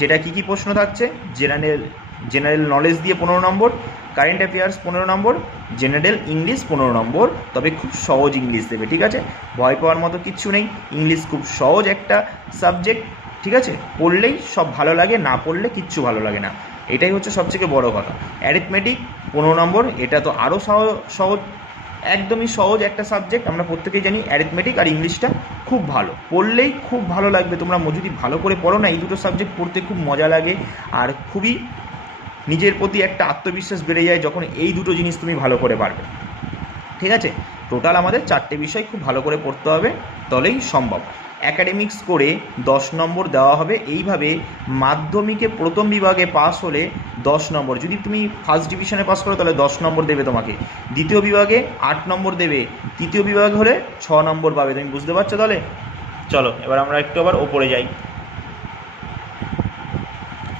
যেটা কী কী প্রশ্ন থাকছে জেনারেল নলেজ দিয়ে 15 নম্বর, কারেন্ট অ্যাফেয়ার্স 15 নম্বর, জেনারেল ইংলিশ 15 নম্বর, তবে খুব সহজ ইংলিশ দেবে, ঠিক আছে, ভয় পাওয়ার মতো কিচ্ছু নেই, ইংলিশ খুব সহজ একটা সাবজেক্ট, ঠিক আছে, পড়লেই সব ভালো লাগে, না পড়লে কিচ্ছু ভালো লাগে না, এটাই হচ্ছে সবথেকে বড় কথা। অ্যারিথমেটিক 15 নম্বর, এটা তো আরও সহজ, একদমই সহজ একটা সাবজেক্ট, আমরা প্রত্যেকেই জানি অ্যারিথমেটিক আর ইংলিশটা খুব ভালো, পড়লেই খুব ভালো লাগবে, তোমরা যদি ভালো করে পড়ো না এই দুটো সাবজেক্ট পড়তে খুব মজা লাগে, আর খুবই নিজের প্রতি একটা আত্মবিশ্বাস বেড়ে যায় যখন এই দুটো জিনিস তুমি ভালো করে পারবে, ঠিক আছে। টোটাল আমাদের 4টে বিষয় খুব ভালো করে পড়তে হবে, তাহলেই সম্ভব। অ্যাকাডেমিক্স করে 10 নম্বর দেওয়া হবে, এইভাবে মাধ্যমিকে প্রথম বিভাগে পাস হলে 10 নম্বর, যদি তুমি ফার্স্ট ডিভিশনে পাস করো তাহলে 10 নম্বর দেবে তোমাকে, দ্বিতীয় বিভাগে 8 নম্বর দেবে, তৃতীয় বিভাগ হলে 6 নম্বর পাবে, তুমি বুঝতে পারছো তাহলে। চলো এবার আমরা একটু আবার ওপরে যাই।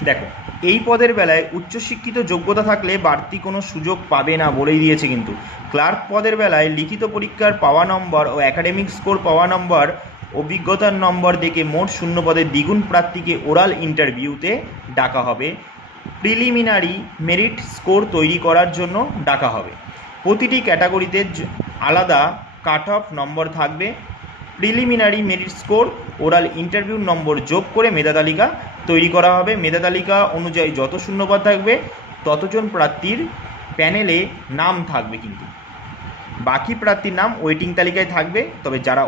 দেখো এই পদের বেলায় উচ্চশিক্ষিত যোগ্যতা থাকলে বাড়তি কোনো সুযোগ পাবে না বলেই দিয়েছে। কিন্তু ক্লার্ক পদের বেলায় লিখিত পরীক্ষার পাওয়া নম্বর ও একাডেমিক স্কোর পাওয়া নম্বর, অভিজ্ঞতার নম্বর দেখে মোট শূন্য পদের দ্বিগুণ প্রার্থীকে ওরাল ইন্টারভিউতে ডাকা হবে। প্রিলিমিনারি মেরিট স্কোর তৈরি করার জন্য ডাকা হবে। প্রতিটি ক্যাটাগরিতে আলাদা কাট অফ নম্বর থাকবে। Preliminary merit score, oral interview number যোগ করে মেধা তালিকা তৈরি করা হবে। মেধা তালিকা অনুযায়ী যত শূন্যপদ থাকবে ততজন প্রার্থীর প্যানেলে নাম থাকবে, কিন্তু বাকি প্রার্থীর নাম ওয়েটিং তালিকায় থাকবে। তবে যারা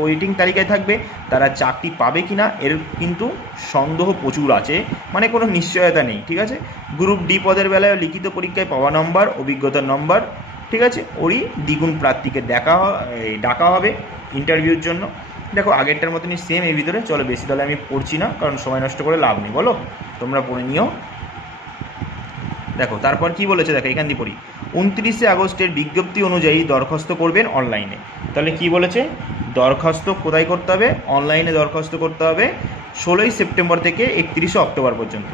ওয়েটিং তালিকায় থাকবে তারা চাকরি পাবে কি না এর কিন্তু সন্দেহ প্রচুর আছে, মানে কোনো নিশ্চয়তা নেই। ঠিক আছে, গ্রুপ ডি পদের বেলায় লিখিত পরীক্ষায় পাওয়া নম্বর, অভিজ্ঞতার নম্বর, ঠিক আছে, ওরই দ্বিগুণ প্রার্থীকে ডাকা হবে ইন্টারভিউর জন্য। দেখো আগেরটার মতনই সেম এর ভিতরে। চলো বেশি তাহলে আমি পড়ছি না, কারণ সময় নষ্ট করে লাভ নেই, বলো তোমরা পড়ে নিও। দেখো তারপর কি বলেছে, দেখো এখান দিয়ে পড়ি। 29শে আগস্টের বিজ্ঞপ্তি অনুযায়ী দরখাস্ত করবেন অনলাইনে। তাহলে কি বলেছে, দরখাস্ত কোথায় করতে হবে? অনলাইনে দরখাস্ত করতে হবে 16ই সেপ্টেম্বর থেকে 31শে অক্টোবর পর্যন্ত।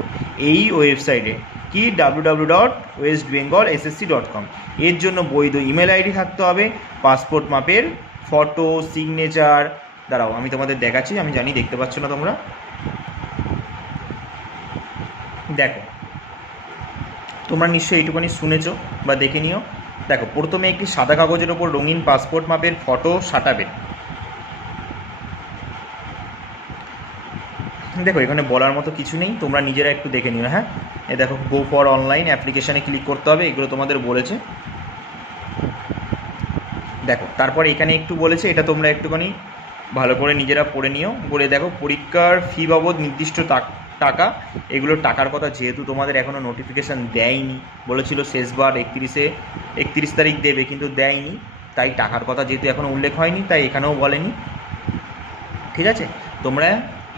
এই ওয়েবসাইটে কি www.westbengalssc.com। এর জন্য বৈধ ইমেল আইডি থাকতে হবে, পাসপোর্ট মাপের ফটো, সিগনেচার। দাঁড়াও আমি তোমাদের দেখাচ্ছি, আমি জানি দেখতে পাচ্ছ না তোমরা, দেখো তোমরা নিশ্চয়ই এইটুখানি শুনেছো বা দেখে নিও। দেখো প্রথমে একটি সাদা কাগজের ওপর রঙিন পাসপোর্ট মাপের ফটো সাঁটাবে। দেখো এখানে বলার মতো কিছু নেই, তোমরা নিজেরা একটু দেখে নিও। হ্যাঁ, এ দেখো গো ফর অনলাইন অ্যাপ্লিকেশানে ক্লিক করতে হবে, এগুলো তোমাদের বলেছে। দেখো তারপরে এখানে একটু বলেছে, এটা তোমরা একটুখানি ভালো করে নিজেরা পড়ে নিও। বলে দেখো পরীক্ষার ফি বাবদ নির্দিষ্ট টাকা, এগুলোর টাকার কথা যেহেতু তোমাদের এখনও নোটিফিকেশান দেয়নি, বলেছিল শেষবার 31 তারিখ দেবে, কিন্তু দেয়নি, তাই টাকার কথা যেহেতু এখনও উল্লেখ হয়নি তাই এখানেও বলেনি। ঠিক আছে, তোমরা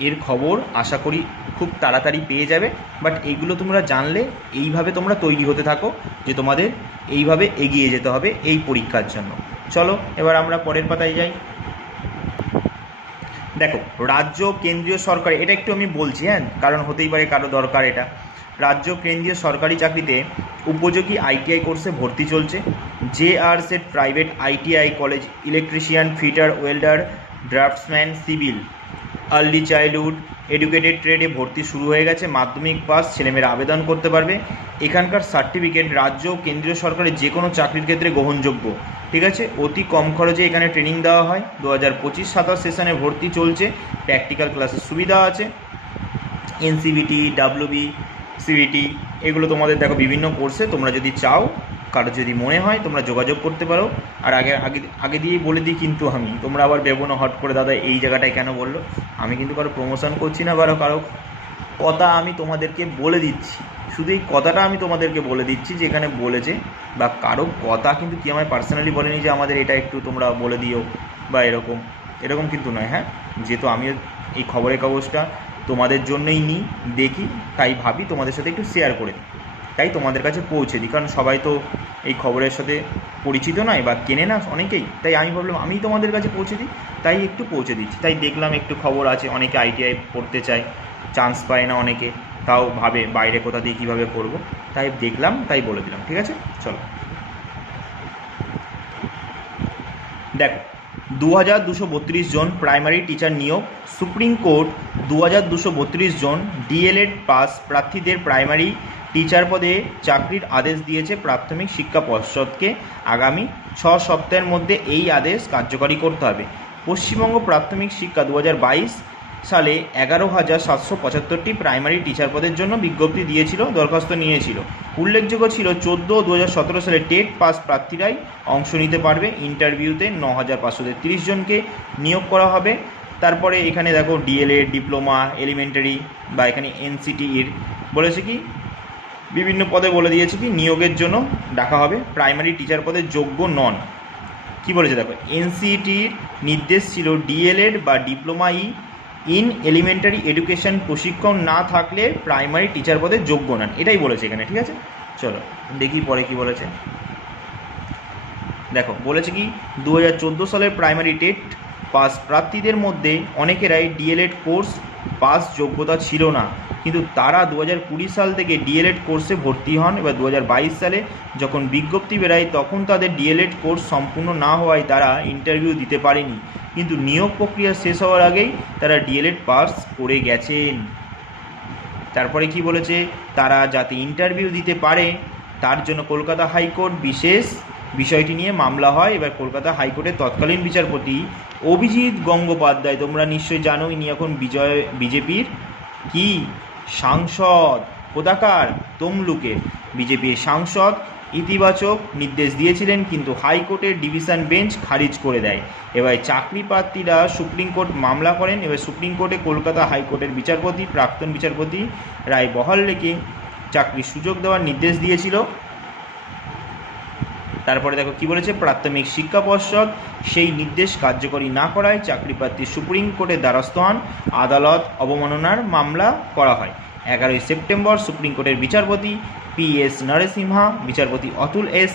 এর খবর আশা করি খুব তাড়াতাড়ি পেয়ে যাবে। বাট এইগুলো তোমরা জানলে এইভাবে তোমরা তৈরি হতে থাকো যে তোমাদের এইভাবে এগিয়ে যেতে হবে এই পরীক্ষার জন্য। চলো এবার আমরা পরের পাতায় যাই। দেখো রাজ্য কেন্দ্রীয় সরকারি, এটা একটু আমি বলছি, হ্যাঁ, কারণ হতেই পারে কারো দরকার এটা। রাজ্য কেন্দ্রীয় সরকারি চাকরিতে উপযোগী আইটিআই কোর্সে ভর্তি চলছে। JR set private ITI college electrician, fitter, welder, draftsman, civil, early childhood educated ট্রেডে ভর্তি শুরু হয়ে গেছে। মাধ্যমিক পাস ছেলেমেয়েরা আবেদন করতে পারবে। এখানকার সার্টিফিকেট রাজ্য ও কেন্দ্রীয় সরকারের যে কোনো চাকরির ক্ষেত্রে গ্রহণযোগ্য। ঠিক আছে, অতি কম খরচে এখানে ট্রেনিং দেওয়া হয়। 2025-27 সেশনে ভর্তি চলছে। প্র্যাকটিক্যাল ক্লাসের সুবিধা আছে। NCVT, WB, CVT এগুলো তোমাদের দেখো বিভিন্ন কোর্সে, তোমরা যদি চাও, কারো যদি মনে হয় তোমরা যোগাযোগ করতে পারো। আর আগে দিয়েই বলে দিই কিন্তু আমি, তোমরা আবার ভেবো না হট করে দাদা এই জায়গাটায় কেন বললো। আমি কিন্তু কারো প্রমোশন করছি না, কারো কথা আমি তোমাদেরকে বলে দিচ্ছি, শুধু এই কথাটা আমি তোমাদেরকে বলে দিচ্ছি যে এখানে বলেছে, বা কারো কথা কিন্তু কি আমায় পার্সোনালি বলেনি যে আমাদের এটা একটু তোমরা বলে দিও বা এরকম কিন্তু নয়। হ্যাঁ, যেহেতু আমি এই খবরের কাগজটা তোমাদের জন্যই নিই, দেখি, তাই ভাবি তোমাদের সাথে একটু শেয়ার করে দিই, তাই তোমাদের কাছে পৌঁছে দিই। কারণ সবাই তো এই খবরের সাথে পরিচিত নয় বা কেনে না অনেকেই, তাই আমি ভাবলাম আমি তোমাদের কাছে পৌঁছে দিই, তাই একটু পৌঁছে দিচ্ছি। তাই দেখলাম একটু খবর আছে, অনেকে ITI পড়তে চায়, চান্স পায় না অনেকে, তাও ভাবে বাইরে কোথা দিয়ে কীভাবে করবো, তাই দেখলাম, তাই বলে দিলাম। ঠিক আছে, চলো দেখো 2232 জন প্রাইমারি টিচার নিয়োগ। সুপ্রিম কোর্ট 2232 জন DLED পাস প্রার্থীদের প্রাইমারি টিচার পদে চাকরির আদেশ দিয়েছে প্রাথমিক শিক্ষা পর্ষদকে। আগামী 6 সপ্তাহের মধ্যে এই আদেশ কার্যকরী করতে হবে। পশ্চিমবঙ্গ প্রাথমিক শিক্ষা 2022 সালে 11,775টি প্রাইমারি টিচার পদের জন্য বিজ্ঞপ্তি দিয়েছিল, দরখাস্ত নিয়েছিল। উল্লেখযোগ্য ছিল 14 ও 2017 সালে টেট পাস প্রার্থীরাই অংশ নিতে পারবে। ইন্টারভিউতে 9,533 জনকে নিয়োগ করা হবে। তারপরে এখানে দেখো DLED, ডিপ্লোমা, এলিমেন্টারি বা এখানে NCTEর বলেছে কি বিভিন্ন পদে বলে দিয়েছে কি নিয়োগের জন্য ডাকা হবে। প্রাইমারি টিচার পদে যোগ্য নন। কি বলেছে দেখো, NCTEর নির্দেশ ছিল DLED বা ডিপ্লোমা ইন এলিমেন্টারি এডুকেশন প্রশিক্ষণ না থাকলে প্রাইমারি টিচার পদে যোগ্য নন, এটাই বলেছে এখানে। ঠিক আছে, চলো দেখি পরে কি বলেছে। দেখো বলেছে কি 2014 সালের প্রাইমারি টেট পাস প্রার্থীদের মধ্যে অনেকেরাই DLED কোর্স পাস যোগ্যতা ছিল না। কিন্তু তারা 2020 সাল থেকে ডিএলএড কোর্সে ভর্তি হন। এবার 2022 সালে যখন বিজ্ঞপ্তি বেরায় তখন তাদের ডিএলএড কোর্স সম্পূর্ণ না হওয়ায় তারা ইন্টারভিউ দিতে পারেনি, কিন্তু নিয়োগ প্রক্রিয়া শেষ হওয়ার আগেই তারা ডিএলএড পাস করে গেছেন। তারপরে কি বলেছে, তারা যাতে ইন্টারভিউ দিতে পারে তার জন্য কলকাতা হাইকোর্ট বিশেষ বিষয়টি নিয়ে মামলা হয়। এবার কলকাতা হাইকোর্টের তৎকালীন বিচারপতি অভিজিৎ গঙ্গোপাধ্যায়, তোমরা নিশ্চয়ই জানো ইনি এখন বিজেপির কি সাংসদ, কোথাকার তমলুকের বিজেপির সাংসদ, ইতিবাচক নির্দেশ দিয়েছিলেন, কিন্তু হাইকোর্টের ডিভিশন বেঞ্চ খারিজ করে দেয়। এবার চাকরি প্রার্থীরা সুপ্রিম কোর্ট মামলা করেন। এবার সুপ্রিম কোর্টে কলকাতা হাইকোর্টের বিচারপতি প্রাক্তন বিচারপতি রায় বহাল রেখে চাকরির সুযোগ দেওয়ার নির্দেশ দিয়েছিল। তারপরে দেখো কি বলেছে, প্রাথমিক শিক্ষা পর্ষদ সেই নির্দেশ কার্যকরী না করায় চাকরি প্রার্থী সুপ্রিম কোর্টের দ্বারস্থ হন, আদালত অবমাননার মামলা করা হয়। 11ই সেপ্টেম্বর সুপ্রিম কোর্টের বিচারপতি PS নরসিমহা বিচারপতি অতুল S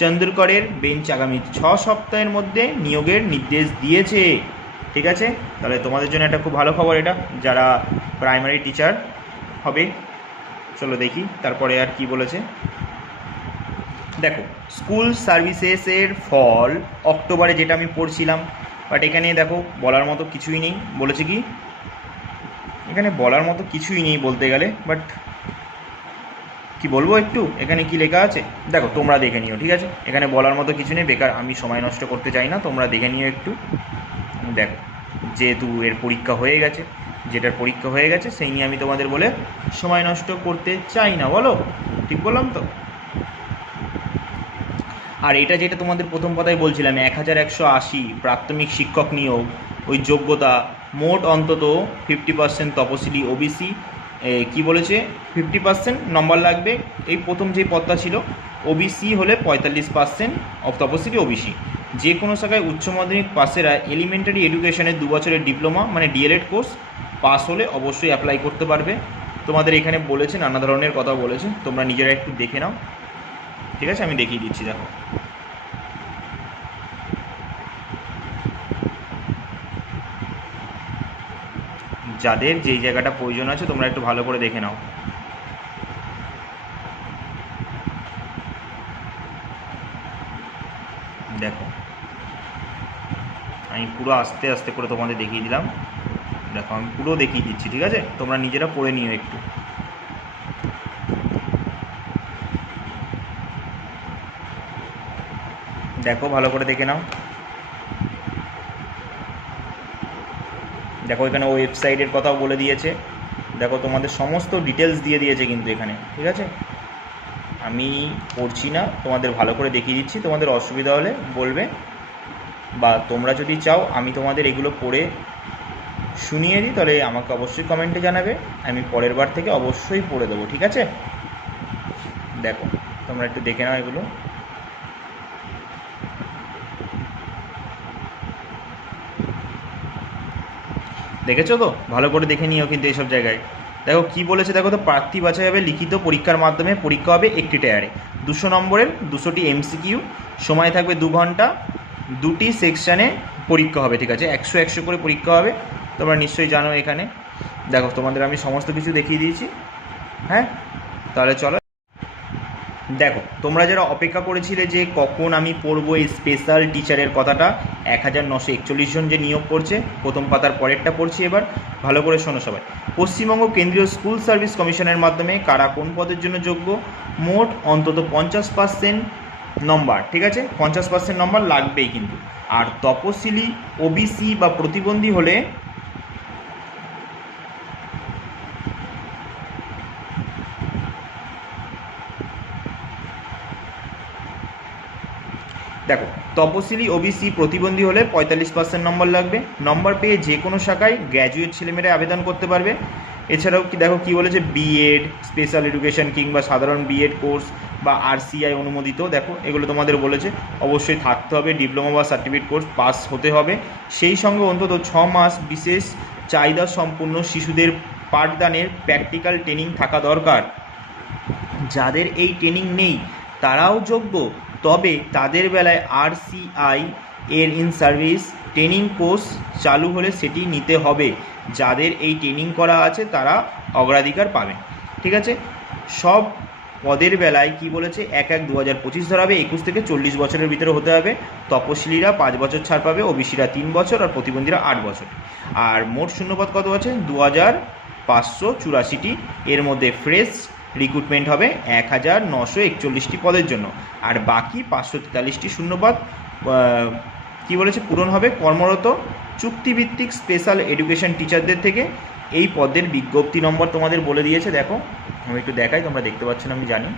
চন্দ্রকরের বেঞ্চ আগামী 6 সপ্তাহের মধ্যে নিয়োগের নির্দেশ দিয়েছে। ঠিক আছে, তাহলে তোমাদের জন্য একটা খুব ভালো খবর এটা, যারা প্রাইমারি টিচার হবে। চলো দেখি তারপরে আর কি বলেছে। দেখো স্কুল সার্ভিসেসের ফল অক্টোবরে, যেটা আমি পড়ছিলাম, বাট এখানে দেখো বলার মতো কিছুই নেই। বলেছে কি, এখানে বলার মতো কিছুই নেই বলতে গেলে, বাট কি বলবো একটু, এখানে কি লেখা আছে দেখো, তোমরা দেখে নিও। ঠিক আছে, এখানে বলার মতো কিছু নেই, বেকার আমি সময় নষ্ট করতে চাই না, তোমরা দেখে নিও একটু। দেখো যেহেতু এর পরীক্ষা হয়ে গেছে, যেটার পরীক্ষা হয়ে গেছে সেই নিয়ে আমি তোমাদের বলে সময় নষ্ট করতে চাই না, বলো ঠিক বললাম তো। আর এটা যেটা তোমাদের প্রথম কথাই বলছিলাম, 1180 প্রাথমিক শিক্ষক নিয়োগ, ওই যোগ্যতা মোট অন্তত 50% তপশিলি ওবিসি, কি বলেছে 50% নম্বর লাগবে। এই প্রথম যে পদটা ছিল ওবিসি হলে 45% অফ তপশিলি ওবিসি। যে কোনো শাখায় উচ্চ মাধ্যমিক পাশেরা এলিমেন্টারি এডুকেশনের 2 বছরের ডিপ্লোমা মানে ডিএলএড কোর্স পাস হলে অবশ্যই অ্যাপ্লাই করতে পারবে। তোমাদের এখানে বলেছে নানা ধরনের কথা বলেছে, তোমরা নিজেরা একটু দেখে নাও। ঠিক আছে, আমি দেখিয়ে দিচ্ছি। দেখো যাদের যেই জায়গাটা প্রয়োজন আছে তোমরা একটু ভালো করে দেখে নাও। দেখো আমি পুরো আস্তে আস্তে করে তোমাদের দেখিয়ে দিলাম। দেখো আমি পুরো দেখিয়ে দিচ্ছি, ঠিক আছে, তোমরা নিজেরা পড়ে নিও একটু। দেখো ভালো করে দেখে নাও। দেখো এখানে ওয়েবসাইটের কথাও বলে দিয়েছে, দেখো তোমাদের সমস্ত ডিটেলস দিয়ে দিয়েছে কিন্তু এখানে। ঠিক আছে, আমি পড়ছি না, তোমাদের ভালো করে দেখিয়ে দিচ্ছি। তোমাদের অসুবিধা হলে বলবে, বা তোমরা যদি চাও আমি তোমাদের এগুলো পড়ে শুনিয়ে দিই তাহলে আমাকে অবশ্যই কমেন্টে জানাবে, আমি পরের বার থেকে অবশ্যই পড়ে দেবো। ঠিক আছে, দেখো তোমরা একটু দেখে নাও এগুলো। দেখেছো তো, ভালো করে দেখে নিও কিন্তু এইসব জায়গায়। দেখো কি বলেছে, দেখো তো প্রার্থী বাছাই হবে লিখিত পরীক্ষার মাধ্যমে, পরীক্ষা হবে একটি টায়ারে, 200 নম্বরের 200টি MCQ, সময় থাকবে 2 ঘন্টা, 2টি সেকশানে পরীক্ষা হবে। ঠিক আছে, 100 করে পরীক্ষা হবে, তোমরা নিশ্চয়ই জানো। এখানে দেখো তোমাদের আমি সমস্ত কিছু দেখিয়ে দিয়েছি। হ্যাঁ, তাহলে চলো। দেখো তোমরা যারা অপেক্ষা করেছিলে যে কখন আমি পড়বো এই স্পেশাল টিচারের কথাটা, 1941 জন যে নিয়োগ করছে, প্রথম পাতার পরেরটা পড়ছি এবার, ভালো করে শোনো সবাই। পশ্চিমবঙ্গ কেন্দ্রীয় স্কুল সার্ভিস কমিশনের মাধ্যমে কারা কোন পদের জন্য যোগ্য, মোট অন্তত 50% নম্বর। ঠিক আছে, 50% নম্বর লাগবেই কিন্তু। আর তপশিলি ওবিসি বা প্রতিবন্ধী হলে দেখো তপশিলি ওবিসি প্রতিবন্ধী হলে 45% নম্বর লাগবে। নম্বর পেয়ে যে কোনো শাখায় গ্র্যাজুয়েট ছেলেমেয়েরা আবেদন করতে পারবে। এছাড়াও কি দেখো কি বলেছে, বিএড, স্পেশাল এডুকেশন কিংবা সাধারণ বিএড কোর্স বা RCI অনুমোদিত, দেখো এগুলো তোমাদের বলেছে অবশ্যই থাকতে হবে। ডিপ্লোমা বা সার্টিফিকেট কোর্স পাস হতে হবে, সেই সঙ্গে অন্তত 6 মাস বিশেষ চাহিদা সম্পূর্ণ শিশুদের পাঠদানের প্র্যাকটিক্যাল ট্রেনিং থাকা দরকার। যাদের এই ট্রেনিং নেই তারাও যোগ্য, তবে তাদের বেলায় RCI এর ইন সার্ভিস ট্রেনিং কোর্স চালু হলে সেটি নিতে হবে। যাদের এই ট্রেনিং করা আছে তারা অগ্রাধিকার পাবেন। ঠিক আছে, সব পদের বেলায় কি বলেছে, 1/1/2025 ধরা হবে। 21 থেকে 40 বছরের ভিতরে হতে হবে। তপশিলীরা 5 বছর ছাড় পাবে, ওবিসিরা 3 বছর আর প্রতিবন্ধীরা 8 বছর। আর মোট শূন্যপদ কত আছে, 2584টি। এর মধ্যে ফ্রেশ রিক্রুটমেন্ট হবে 1941টি পদের জন্য, আর বাকি 543টি শূন্যপদ কি বলেছে পূরণ হবে কর্মরত চুক্তিভিত্তিক স্পেশাল এডুকেশন টিচারদের থেকে। এই পদের বিজ্ঞপ্তি নম্বর তোমাদের বলে দিয়েছে, দেখো আমি একটু দেখাই, তোমরা দেখতে পাচ্ছ না আমি জানি।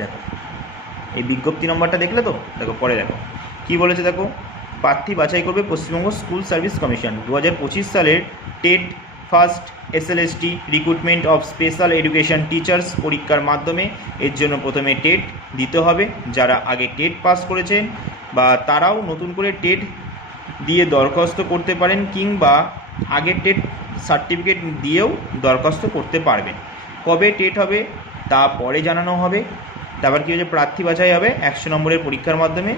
দেখো এই বিজ্ঞপ্তি নম্বরটা দেখলে তো, দেখো পরে দেখো কি বলেছে, দেখো প্রার্থী বাছাই করবে পশ্চিমবঙ্গ স্কুল সার্ভিস কমিশন। 2025 সালের TET first SLST recruitment of special education teachers পরীক্ষার মাধ্যমে এর জন্য প্রথমে টেট দিতে হবে। যারা আগে টেট পাস করেছেন বা তারাও নতুন করে টেট দিয়ে দরখাস্ত করতে পারেন, কিংবা আগের টেট সার্টিফিকেট দিয়েও দরখাস্ত করতে পারবেন। কবে টেট হবে তা পরে জানানো হবে। তারপর কী হচ্ছে, প্রার্থী বাছাই হবে 100 নম্বরের পরীক্ষার মাধ্যমে।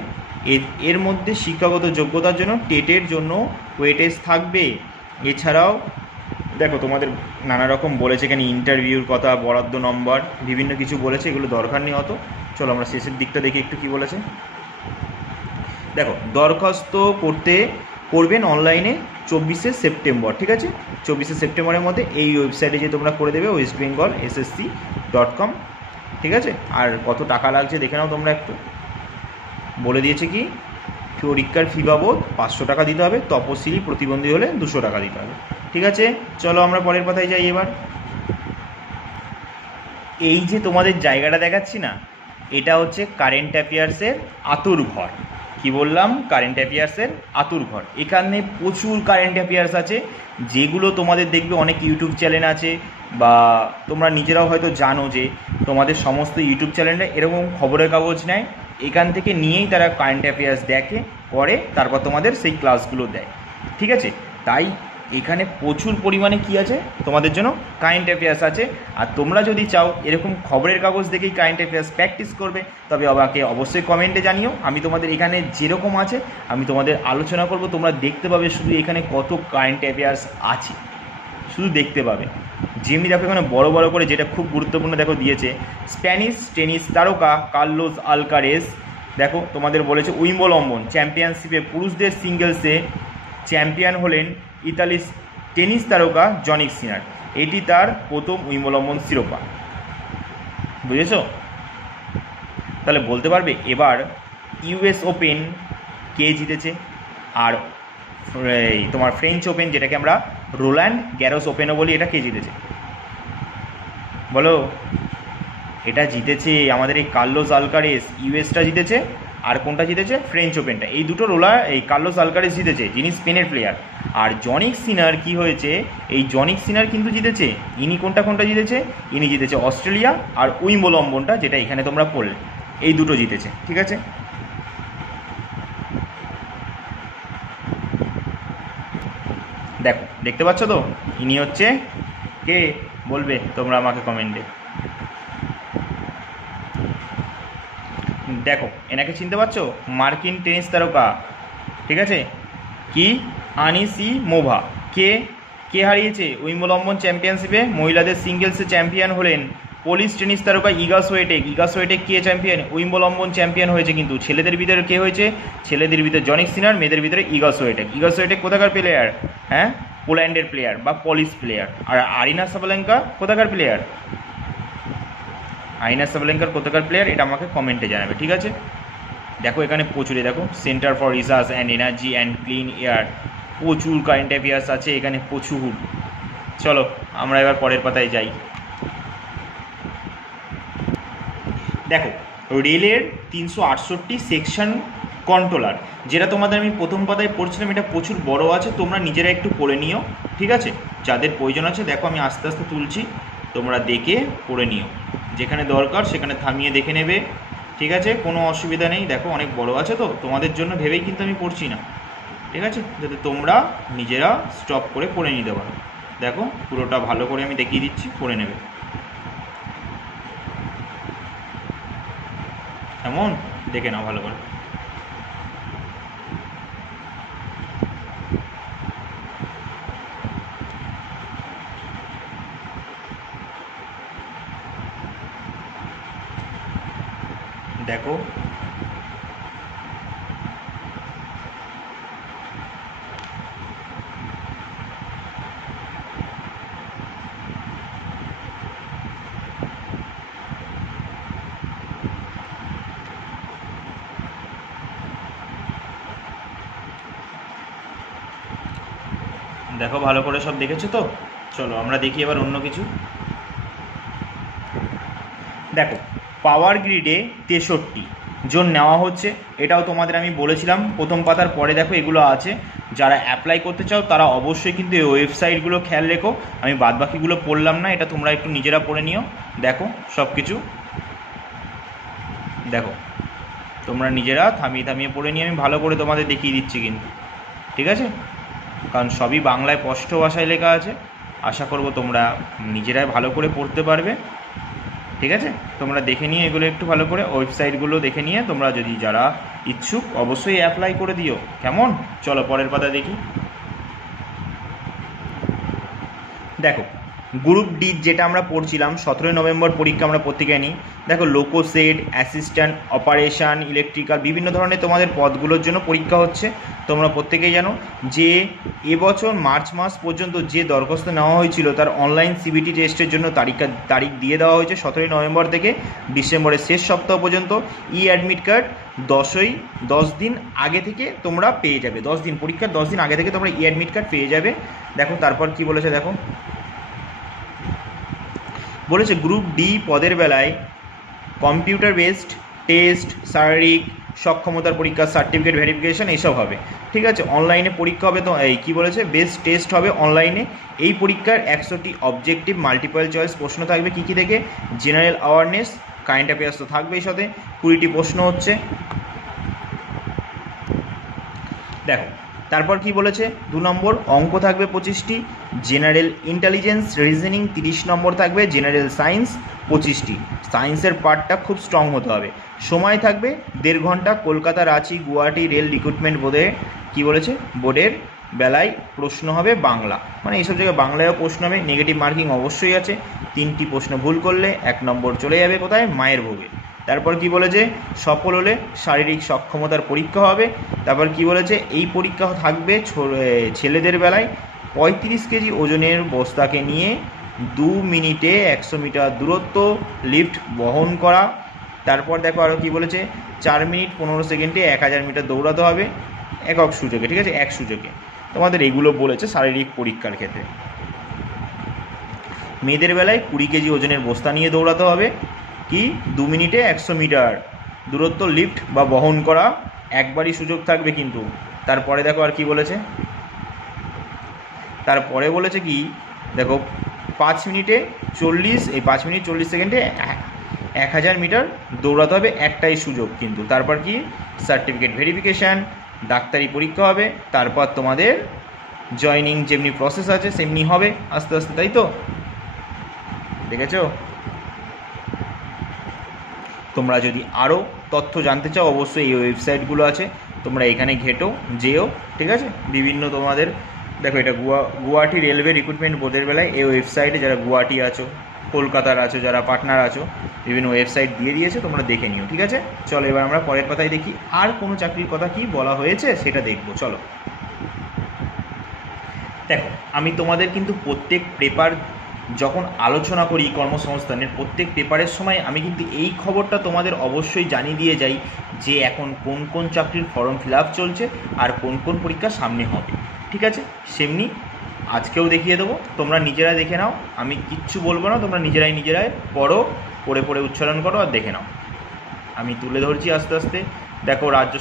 এর মধ্যে শিক্ষাগত যোগ্যতার জন্য টেটের জন্য ওয়েটেজ থাকবে। এছাড়াও দেখো তোমাদের নানা রকম বলেছে এখানে, ইন্টারভিউর কথা, বরাদ্দ নম্বর, বিভিন্ন কিছু বলেছে, এগুলো দরকার নেই অত। চলো আমরা শেষের দিকটা দেখি একটু কী বলেছে। দেখো দরখাস্ত করবেন অনলাইনে 24শে সেপ্টেম্বর। ঠিক আছে, 24শে সেপ্টেম্বরের মধ্যে এই ওয়েবসাইটে যে তোমরা করে দেবে westbengalssc.com। ঠিক আছে, আর কত টাকা লাগছে দেখে নাও তোমরা একটু। বলে দিয়েছে কি, পরীক্ষার ফি বাবদ 500 টাকা দিতে হবে, তপশিলি প্রতিবন্ধী হলে 200 টাকা দিতে হবে। ঠিক আছে, চলো আমরা পরের কথায় যাই এবার। এই যে তোমাদের জায়গাটা দেখাচ্ছি না, এটা হচ্ছে কারেন্ট অ্যাফেয়ার্সের আতুর ঘর। কি বললাম, কারেন্ট অ্যাফেয়ার্সের আতুর ঘর। এখানে প্রচুর কারেন্ট অ্যাফেয়ার্স আছে, যেগুলো তোমাদের দেখবে অনেক ইউটিউব চ্যানেল আছে, বা তোমরা নিজেরাও হয়তো জানো যে তোমাদের সমস্ত ইউটিউব চ্যানেলে এরকম খবরের কাগজ নেয়, এখান থেকে নিয়েই তারা কারেন্ট অ্যাফেয়ার্স দেখে, করে, তারপর তোমাদের সেই ক্লাসগুলো দেয়। ঠিক আছে, তাই এখানে প্রচুর পরিমাণে কি আছে, তোমাদের জন্য কারেন্ট অ্যাফেয়ার্স আছে। আর তোমরা যদি চাও এরকম খবরের কাগজ দেখেই কারেন্ট অ্যাফেয়ার্স প্র্যাকটিস করবে, তবে আমাকে অবশ্যই কমেন্টে জানিও। আমি তোমাদের এখানে যেরকম আছে আমি তোমাদের আলোচনা করব, তোমরা দেখতে পাবে শুধু এখানে কত কারেন্ট অ্যাফেয়ার্স আছে, শুধু দেখতে পাবে। যেমনি দেখো এখানে বড় বড় করে যেটা খুব গুরুত্বপূর্ণ দেখো দিয়েছে, স্প্যানিশ টেনিস তারকা কার্লোস আলকারেজ, দেখো তোমাদের বলেছে উইম্বলম্বন চ্যাম্পিয়নশিপে পুরুষদের সিঙ্গেলসে চ্যাম্পিয়ন হলেন ইতালির টেনিস তারকা জনিক সিনার। এটি তার প্রথম উইম্বলম্বন শিরোপা। বুঝেছ? তাহলে বলতে পারবে এবার ইউএস ওপেন কে জিতেছে, আর তোমার ফ্রেঞ্চ ওপেন যেটাকে আমরা রোল্যান্ড গ্যারোস ওপেনও বলি, এটা কে জিতেছে বলো? এটা জিতেছে আমাদের এই কার্লোস আলকারেজ। ইউএসটা জিতেছে, আর কোনটা জিতেছে? ফ্রেঞ্চ ওপেনটা। এই দুটো এই কার্লোস আলকারেজ জিতেছে, যিনি স্পেনের প্লেয়ার। আর জনিক সিনার কি হয়েছে, এই জনিক সিনার কিন্তু জিতেছে, ইনি কোনটা জিতেছে, ইনি জিতেছে অস্ট্রেলিয়া আর উইম্বলম্বনটা, যেটা এখানে তোমরা পড়লে, এই দুটো জিতেছে। ঠিক আছে, দেখো দেখতে পাচ্ছ তো, ইনি হচ্ছে কে বলবে তোমরা আমাকে কমেন্টে। দেখো এনাকে চিনতে পারছো, মার্কিন টেনিস তারকা। ঠিক আছে, কি আনিসিমোভা। কে হারিয়েছে উইম্বলম্বন চ্যাম্পিয়নশিপে? মহিলাদের সিঙ্গেলসে চ্যাম্পিয়ন হলেন পোলিশ টেনিস তারকা ইগা সোয়েটেক। ইগা সোয়েটেক কে চ্যাম্পিয়ন? উইম্বলম্বন চ্যাম্পিয়ন হয়েছে। কিন্তু ছেলেদের ভিতরে কে হয়েছে? ছেলেদের ভিতরে জনিক সিনার, মেয়েদের ভিতরে ইগা সোয়েটেক। ইগা সোয়েটেক কোথাকার প্লেয়ার? হ্যাঁ, পোল্যান্ডের প্লেয়ার বা পলিশ প্লেয়ার। আর আরিনা সাবালেঙ্কা কোথাকার প্লেয়ার? আরিনা সাবালেঙ্কার কোথাকার প্লেয়ার, এটা আমাকে কমেন্টে জানাবে। ঠিক আছে, দেখো এখানে প্রচুর, দেখো centre for research and energy and clean air, প্রচুর কারেন্ট অ্যাফেয়ার্স আছে এখানে, প্রচুর। চলো আমরা এবার পরের পাতায় যাই। দেখো রেলের 368 সেকশন কন্ট্রোলার, যেটা তোমাদের আমি প্রথম পাতায় পড়ছিলাম, এটা প্রচুর বড় আছে, তোমরা নিজেরা একটু পড়ে নিও। ঠিক আছে, যাদের প্রয়োজন আছে দেখো আমি আস্তে আস্তে তুলছি, তোমরা দেখে পড়ে নিও, যেখানে দরকার সেখানে থামিয়ে দেখে নেবে। ঠিক আছে, কোনো অসুবিধা নেই। দেখো অনেক বড় আছে তো, তোমাদের জন্য ভেবেই কিন্তু আমি পড়ছি না। ঠিক আছে, যাতে তোমরা নিজেরা স্টপ করে পড়ে নিতে পারো। দেখো পুরোটা ভালো করে আমি দেখিয়ে দিচ্ছি, পড়ে নেবে। কেমন দেখে নাও ভালো করে। দেখো দেখো ভালো করে সব দেখেছো তো? চলো আমরা দেখি এবার অন্য কিছু। দেখো পাওয়ার গ্রিডে 63 জন নেওয়া হচ্ছে, এটাও তোমাদের আমি বলেছিলাম প্রথম পাতার পরে। দেখো এগুলো আছে, যারা অ্যাপ্লাই করতে চাও তারা অবশ্যই কিন্তু এই ওয়েবসাইটগুলো খেয়াল রেখো। আমি বাদবাকিগুলো পড়লাম না, এটা তোমরা একটু নিজেরা পড়ে নিও। দেখো সব কিছু দেখো, তোমরা নিজেরা থামিয়ে থামিয়ে পড়ে নিয়ে আমি ভালো করে তোমাদের দেখিয়ে দিচ্ছি কিন্তু, ঠিক আছে? কারণ সবই বাংলায় স্পষ্ট ভাষায় লেখা আছে। আশা করব তোমরা নিজেরাই ভালো করে পড়তে পারবে, ঠিক আছে? তোমরা দেখে নিয়ে এগুলো একটু ভালো করে, ওয়েবসাইটগুলো দেখে নিয়ে তোমরা যদি যারা ইচ্ছুক অবশ্যই অ্যাপ্লাই করে দিও, কেমন? চলো পরের পাতা দেখি। দেখো গ্রুপ ডি যেটা আমরা পড়ছিলাম, 17 নভেম্বর পরীক্ষা আমরা প্রত্যেকে নিই। দেখো লোকোসেড, অ্যাসিস্ট্যান্ট অপারেশান, ইলেকট্রিক্যাল, বিভিন্ন ধরনের তোমাদের পদগুলোর জন্য পরীক্ষা হচ্ছে। তোমরা প্রত্যেকেই জানো যে এবছর মার্চ মাস পর্যন্ত যে দরখাস্ত নেওয়া হয়েছিল তার অনলাইন সিবিটি টেস্টের জন্য তারিখ দিয়ে দেওয়া হয়েছে 17 নভেম্বর থেকে ডিসেম্বরের শেষ সপ্তাহ পর্যন্ত। ই অ্যাডমিট কার্ড 10 দিন আগে থেকে তোমরা পেয়ে যাবে। 10 দিন, পরীক্ষার 10 দিন আগে থেকে তোমরা ই অ্যাডমিট কার্ড পেয়ে যাবে। দেখো তারপর কি বলেছে, দেখো বলেছে গ্রুপ ডি পদের বেলায় কম্পিউটার বেসড টেস্ট, শারীরিক সক্ষমতার পরীক্ষা, সার্টিফিকেট ভেরিফিকেশান এইসব হবে, ঠিক আছে? অনলাইনে পরীক্ষা হবে। তো এই কী বলেছে, বেস্ট টেস্ট হবে অনলাইনে। এই পরীক্ষার 100টি অবজেক্টিভ মাল্টিপল চয়েস প্রশ্ন থাকবে। কী কী থেকে? জেনারেল অ্যাওয়ারনেস, কারেন্ট অ্যাফেয়ার্স তো থাকবেই, সাথে 20টি প্রশ্ন হচ্ছে। দেখো তারপর কি বলেছে, 2 নম্বর অঙ্ক থাকবে 25টি, জেনারেল ইন্টেলিজেন্স রিজনিং 30 নম্বর থাকবে, জেনারেল সায়েন্স 25টি। সায়েন্সের পার্টটা খুব স্ট্রং হতে হবে। সময় থাকবে 1.5 ঘন্টা। কলকাতা, রাঁচি, গুয়াহাটি রেল রিক্রুটমেন্ট বোর্ডে কী বলেছে, বোর্ডের বেলায় প্রশ্ন হবে বাংলা, মানে এইসব জায়গায় বাংলায়ও প্রশ্ন হবে। নেগেটিভ মার্কিং অবশ্যই আছে, 3টি প্রশ্ন ভুল করলে 1 নম্বর চলে যাবে কোথায়, মায়ের ভোগে। তারপর কি বলেছে, সফল হলে শারীরিক সক্ষমতার পরীক্ষা হবে। তারপর কি বলেছে, এই পরীক্ষা থাকবে ছেলেদের বেলায় 35 কেজি ওজনের বস্তাকে নিয়ে 2 মিনিটে 100 মিটার দূরত্ব লিফট বহন করা। তারপর দেখো আরও কি বলেছে, 4 মিনিট 15 সেকেন্ডে 1000 মিটার দৌড়াতে হবে একক সূচকে, ঠিক আছে? এক সূচকে। তোমাদের এগুলো বলেছে শারীরিক পরীক্ষার ক্ষেত্রে। মেয়েদের বেলায় 20 কেজি ওজনের বস্তা নিয়ে দৌড়াতে হবে, কি 2 মিনিটে 100 মিটার দূরত্ব লিফট বা বহন করা, একবারই সুযোগ থাকবে কিন্তু। তারপরে দেখো আর কি বলেছে, তারপরে বলেছে কি দেখো 5 মিনিট 40 সেকেন্ডে 1000 মিটার দৌড়াতে হবে, একটাই সুযোগ কিন্তু। তারপর কি সার্টিফিকেট ভেরিফিকেশান, ডাক্তারি পরীক্ষা হবে। তারপর তোমাদের জয়নিং যেমনি প্রসেস আছে সেমনি হবে আস্তে আস্তে, তাই তো? দেখেছো? তোমরা যদি আরও তথ্য জানতে চাও অবশ্যই এই ওয়েবসাইটগুলো আছে, তোমরা এখানে ঘেটো যেও, ঠিক আছে? বিভিন্ন তোমাদের দেখো এটা গুয়াহাটি রেলওয়ে রিক্রুটমেন্ট বোর্ডের বেলায় এই ওয়েবসাইটে যারা গুয়াহাটি আছো, কলকাতার আছো, যারা পাটনার আছো, বিভিন্ন ওয়েবসাইট দিয়ে দিয়েছে, তোমরা দেখে নিও, ঠিক আছে? চলো এবার আমরা পরের পাতায় দেখি আর কোনো চাকরির কথা কি বলা হয়েছে সেটা দেখবো। চলো দেখো, আমি তোমাদের কিন্তু প্রত্যেক পেপার যখন আলোচনা করি কর্মসংস্থানের প্রত্যেক পেপারের সময় আমি কিন্তু এই খবরটা তোমাদের অবশ্যই জানিয়ে দিয়ে যাই যে এখন কোন কোন চাকরির ফর্ম ফিল আপ চলছে আর কোন কোন পরীক্ষা সামনে হবে, ঠিক আছে? সেমনি আজকেও দেখিয়ে দেবো, তোমরা নিজেরা দেখে নাও, আমি কিচ্ছু বলবো না, তোমরা নিজেরাই পড়ো, পড়ে উচ্চারণ করো আর দেখে নাও। আমি তুলে ধরছি আস্তে আস্তে। দেখো রাজ্য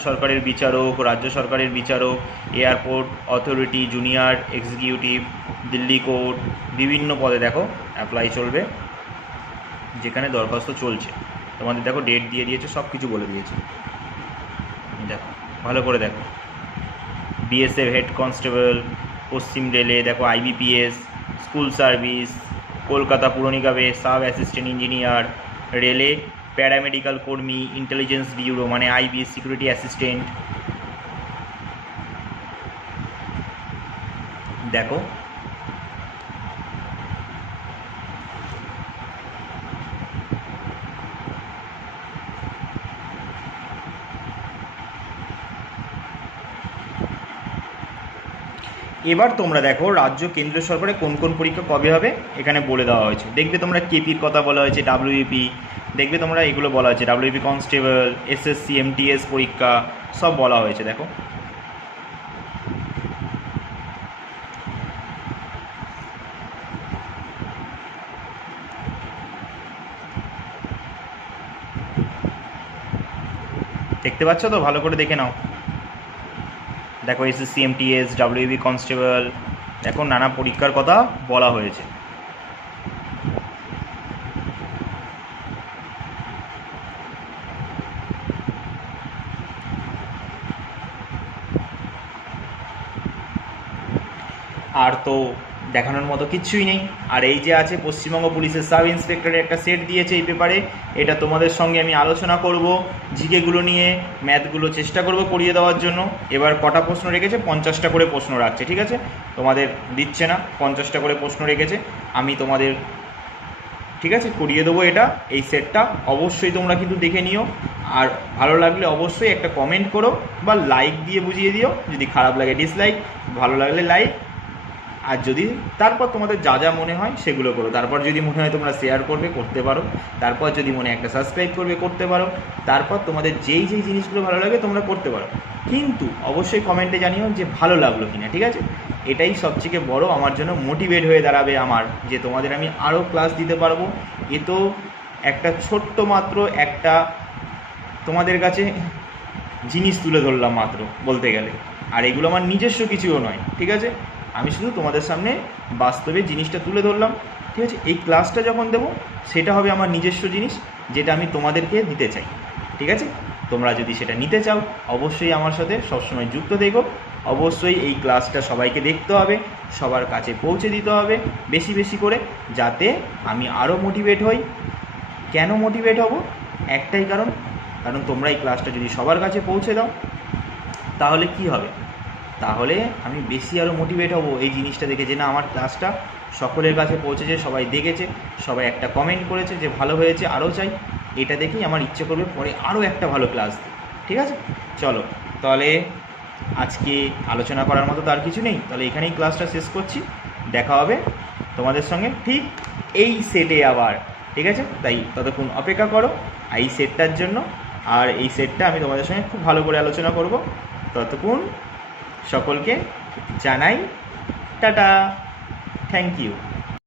সরকারের বিচারক, airport authority, junior executive, Delhi court, বিভিন্ন পদে দেখো অ্যাপ্লাই চলবে, যেখানে দরখাস্ত চলছে। তোমাদের দেখো ডেট দিয়ে দিয়েছে, সব কিছু বলে দিয়েছে। দেখো ভালো করে দেখো, বিএসএফ হেড কনস্টেবল, পশ্চিম রেলে দেখো আইবিপিএস, স্কুল সার্ভিস, কলকাতা পুর নিগমে সাব অ্যাসিস্ট্যান্ট ইঞ্জিনিয়ার, রেলে প্যারামেডিক্যাল কর্মী, ইন্টেলিজেন্স ব্যুরো মানে আইবি সিকিউরিটি অ্যাসিস্ট্যান্ট। দেখো এবার তোমরা দেখো রাজ্য কেন্দ্রীয় সরকারে কোন কোন পরীক্ষা কবে হবে এখানে বলে দেওয়া হয়েছে। দেখবে তোমরা কেপির কথা বলা হয়েছে, ডাব্লিউপি দেখবে তোমরা এগুলো বলা হয়েছে, ডাব্লিউপি কনস্টেবল, এসএসসি, এমটিএস পরীক্ষা সব বলা হয়েছে। দেখো দেখতে পাচ্ছ তো, ভালো করে দেখে নাও। দেখো এসএসসি, এমটিএস, ডাব্লিউবি কনস্টেবল, দেখো নানা পরীক্ষার কথা বলা হয়েছে। আর তো দেখানোর মতো কিচ্ছুই নেই। আর এই যে আছে পশ্চিমবঙ্গ পুলিশের সাব ইন্সপেক্টরের একটা সেট দিয়েছে এই পেপারে, এটা তোমাদের সঙ্গে আমি আলোচনা করব। জিকেগুলো নিয়ে ম্যাথগুলো চেষ্টা করব করিয়ে দেওয়ার জন্য। এবার কটা প্রশ্ন রেখেছে, 50টা করে প্রশ্ন রাখছে, ঠিক আছে? তোমাদের দিচ্ছে না, 50টা করে প্রশ্ন রেখেছে, আমি তোমাদের ঠিক আছে করিয়ে দেবো এটা, এই সেটটা। অবশ্যই তোমরা কিন্তু দেখে নিও, আর ভালো লাগলে অবশ্যই একটা কমেন্ট করো বা লাইক দিয়ে বুঝিয়ে দিও। যদি খারাপ লাগে ডিসলাইক, ভালো লাগলে লাইক। আর যদি তারপর তোমাদের যা যা মনে হয় সেগুলো করো। তারপর যদি মনে হয় তোমরা শেয়ার করবে, করতে পারো। তারপর যদি মনে একটা সাবস্ক্রাইব করবে, করতে পারো। তারপর তোমাদের যেই যেই জিনিসগুলো ভালো লাগে তোমরা করতে পারো, কিন্তু অবশ্যই কমেন্টে জানিও যে ভালো লাগলো কিনা, ঠিক আছে? এটাই সবথেকে বড় আমার জন্য মোটিভেট হয়ে দাঁড়াবে আমার, যে তোমাদের আমি আরও ক্লাস দিতে পারবো। এ তো একটা ছোট্ট মাত্র একটা তোমাদের কাছে জিনিস তুলে ধরলাম মাত্র বলতে গেলে, আর এগুলো আমার নিজস্ব কিছুও নয়, ঠিক আছে? আমি শুধু তোমাদের সামনে বাস্তবে জিনিসটা তুলে ধরলাম, ঠিক আছে? এই ক্লাসটা যখন দেবো সেটা হবে আমার নিজস্ব জিনিস, যেটা আমি তোমাদেরকে দিতে চাই, ঠিক আছে? তোমরা যদি সেটা নিতে চাও অবশ্যই আমার সাথে সবসময় যুক্ত থেকো। অবশ্যই এই ক্লাসটা সবাইকে দেখতে হবে, সবার কাছে পৌঁছে দিতে হবে বেশি বেশি করে, যাতে আমি আরও মোটিভেট হই। কেন মোটিভেট হব? একটাই কারণ, কারণ তোমরা এই ক্লাসটা যদি সবার কাছে পৌঁছে দাও তাহলে কি হবে, তাহলে আমি বেশি আরও মোটিভেট হব এই জিনিসটা দেখে, যে না আমার ক্লাসটা সকলের কাছে পৌঁছেছে, সবাই দেখেছে, সবাই একটা কমেন্ট করেছে যে ভালো হয়েছে, আরও চাই। এটা দেখেই আমার ইচ্ছে করবে পরে আরও একটা ভালো ক্লাস দিই, ঠিক আছে? চলো তাহলে আজকে আলোচনা করার মতো তো আর কিছু নেই, তাহলে এখানেই ক্লাসটা শেষ করছি। দেখা হবে তোমাদের সঙ্গে ঠিক এই সেটে আবার, ঠিক আছে? তাই ততক্ষণ অপেক্ষা করো এই সেটটার জন্য, আর এই সেটটা আমি তোমাদের সঙ্গে খুব ভালো করে আলোচনা করব। ততক্ষণ সকলকে জানাই টাটা, থ্যাংক ইউ।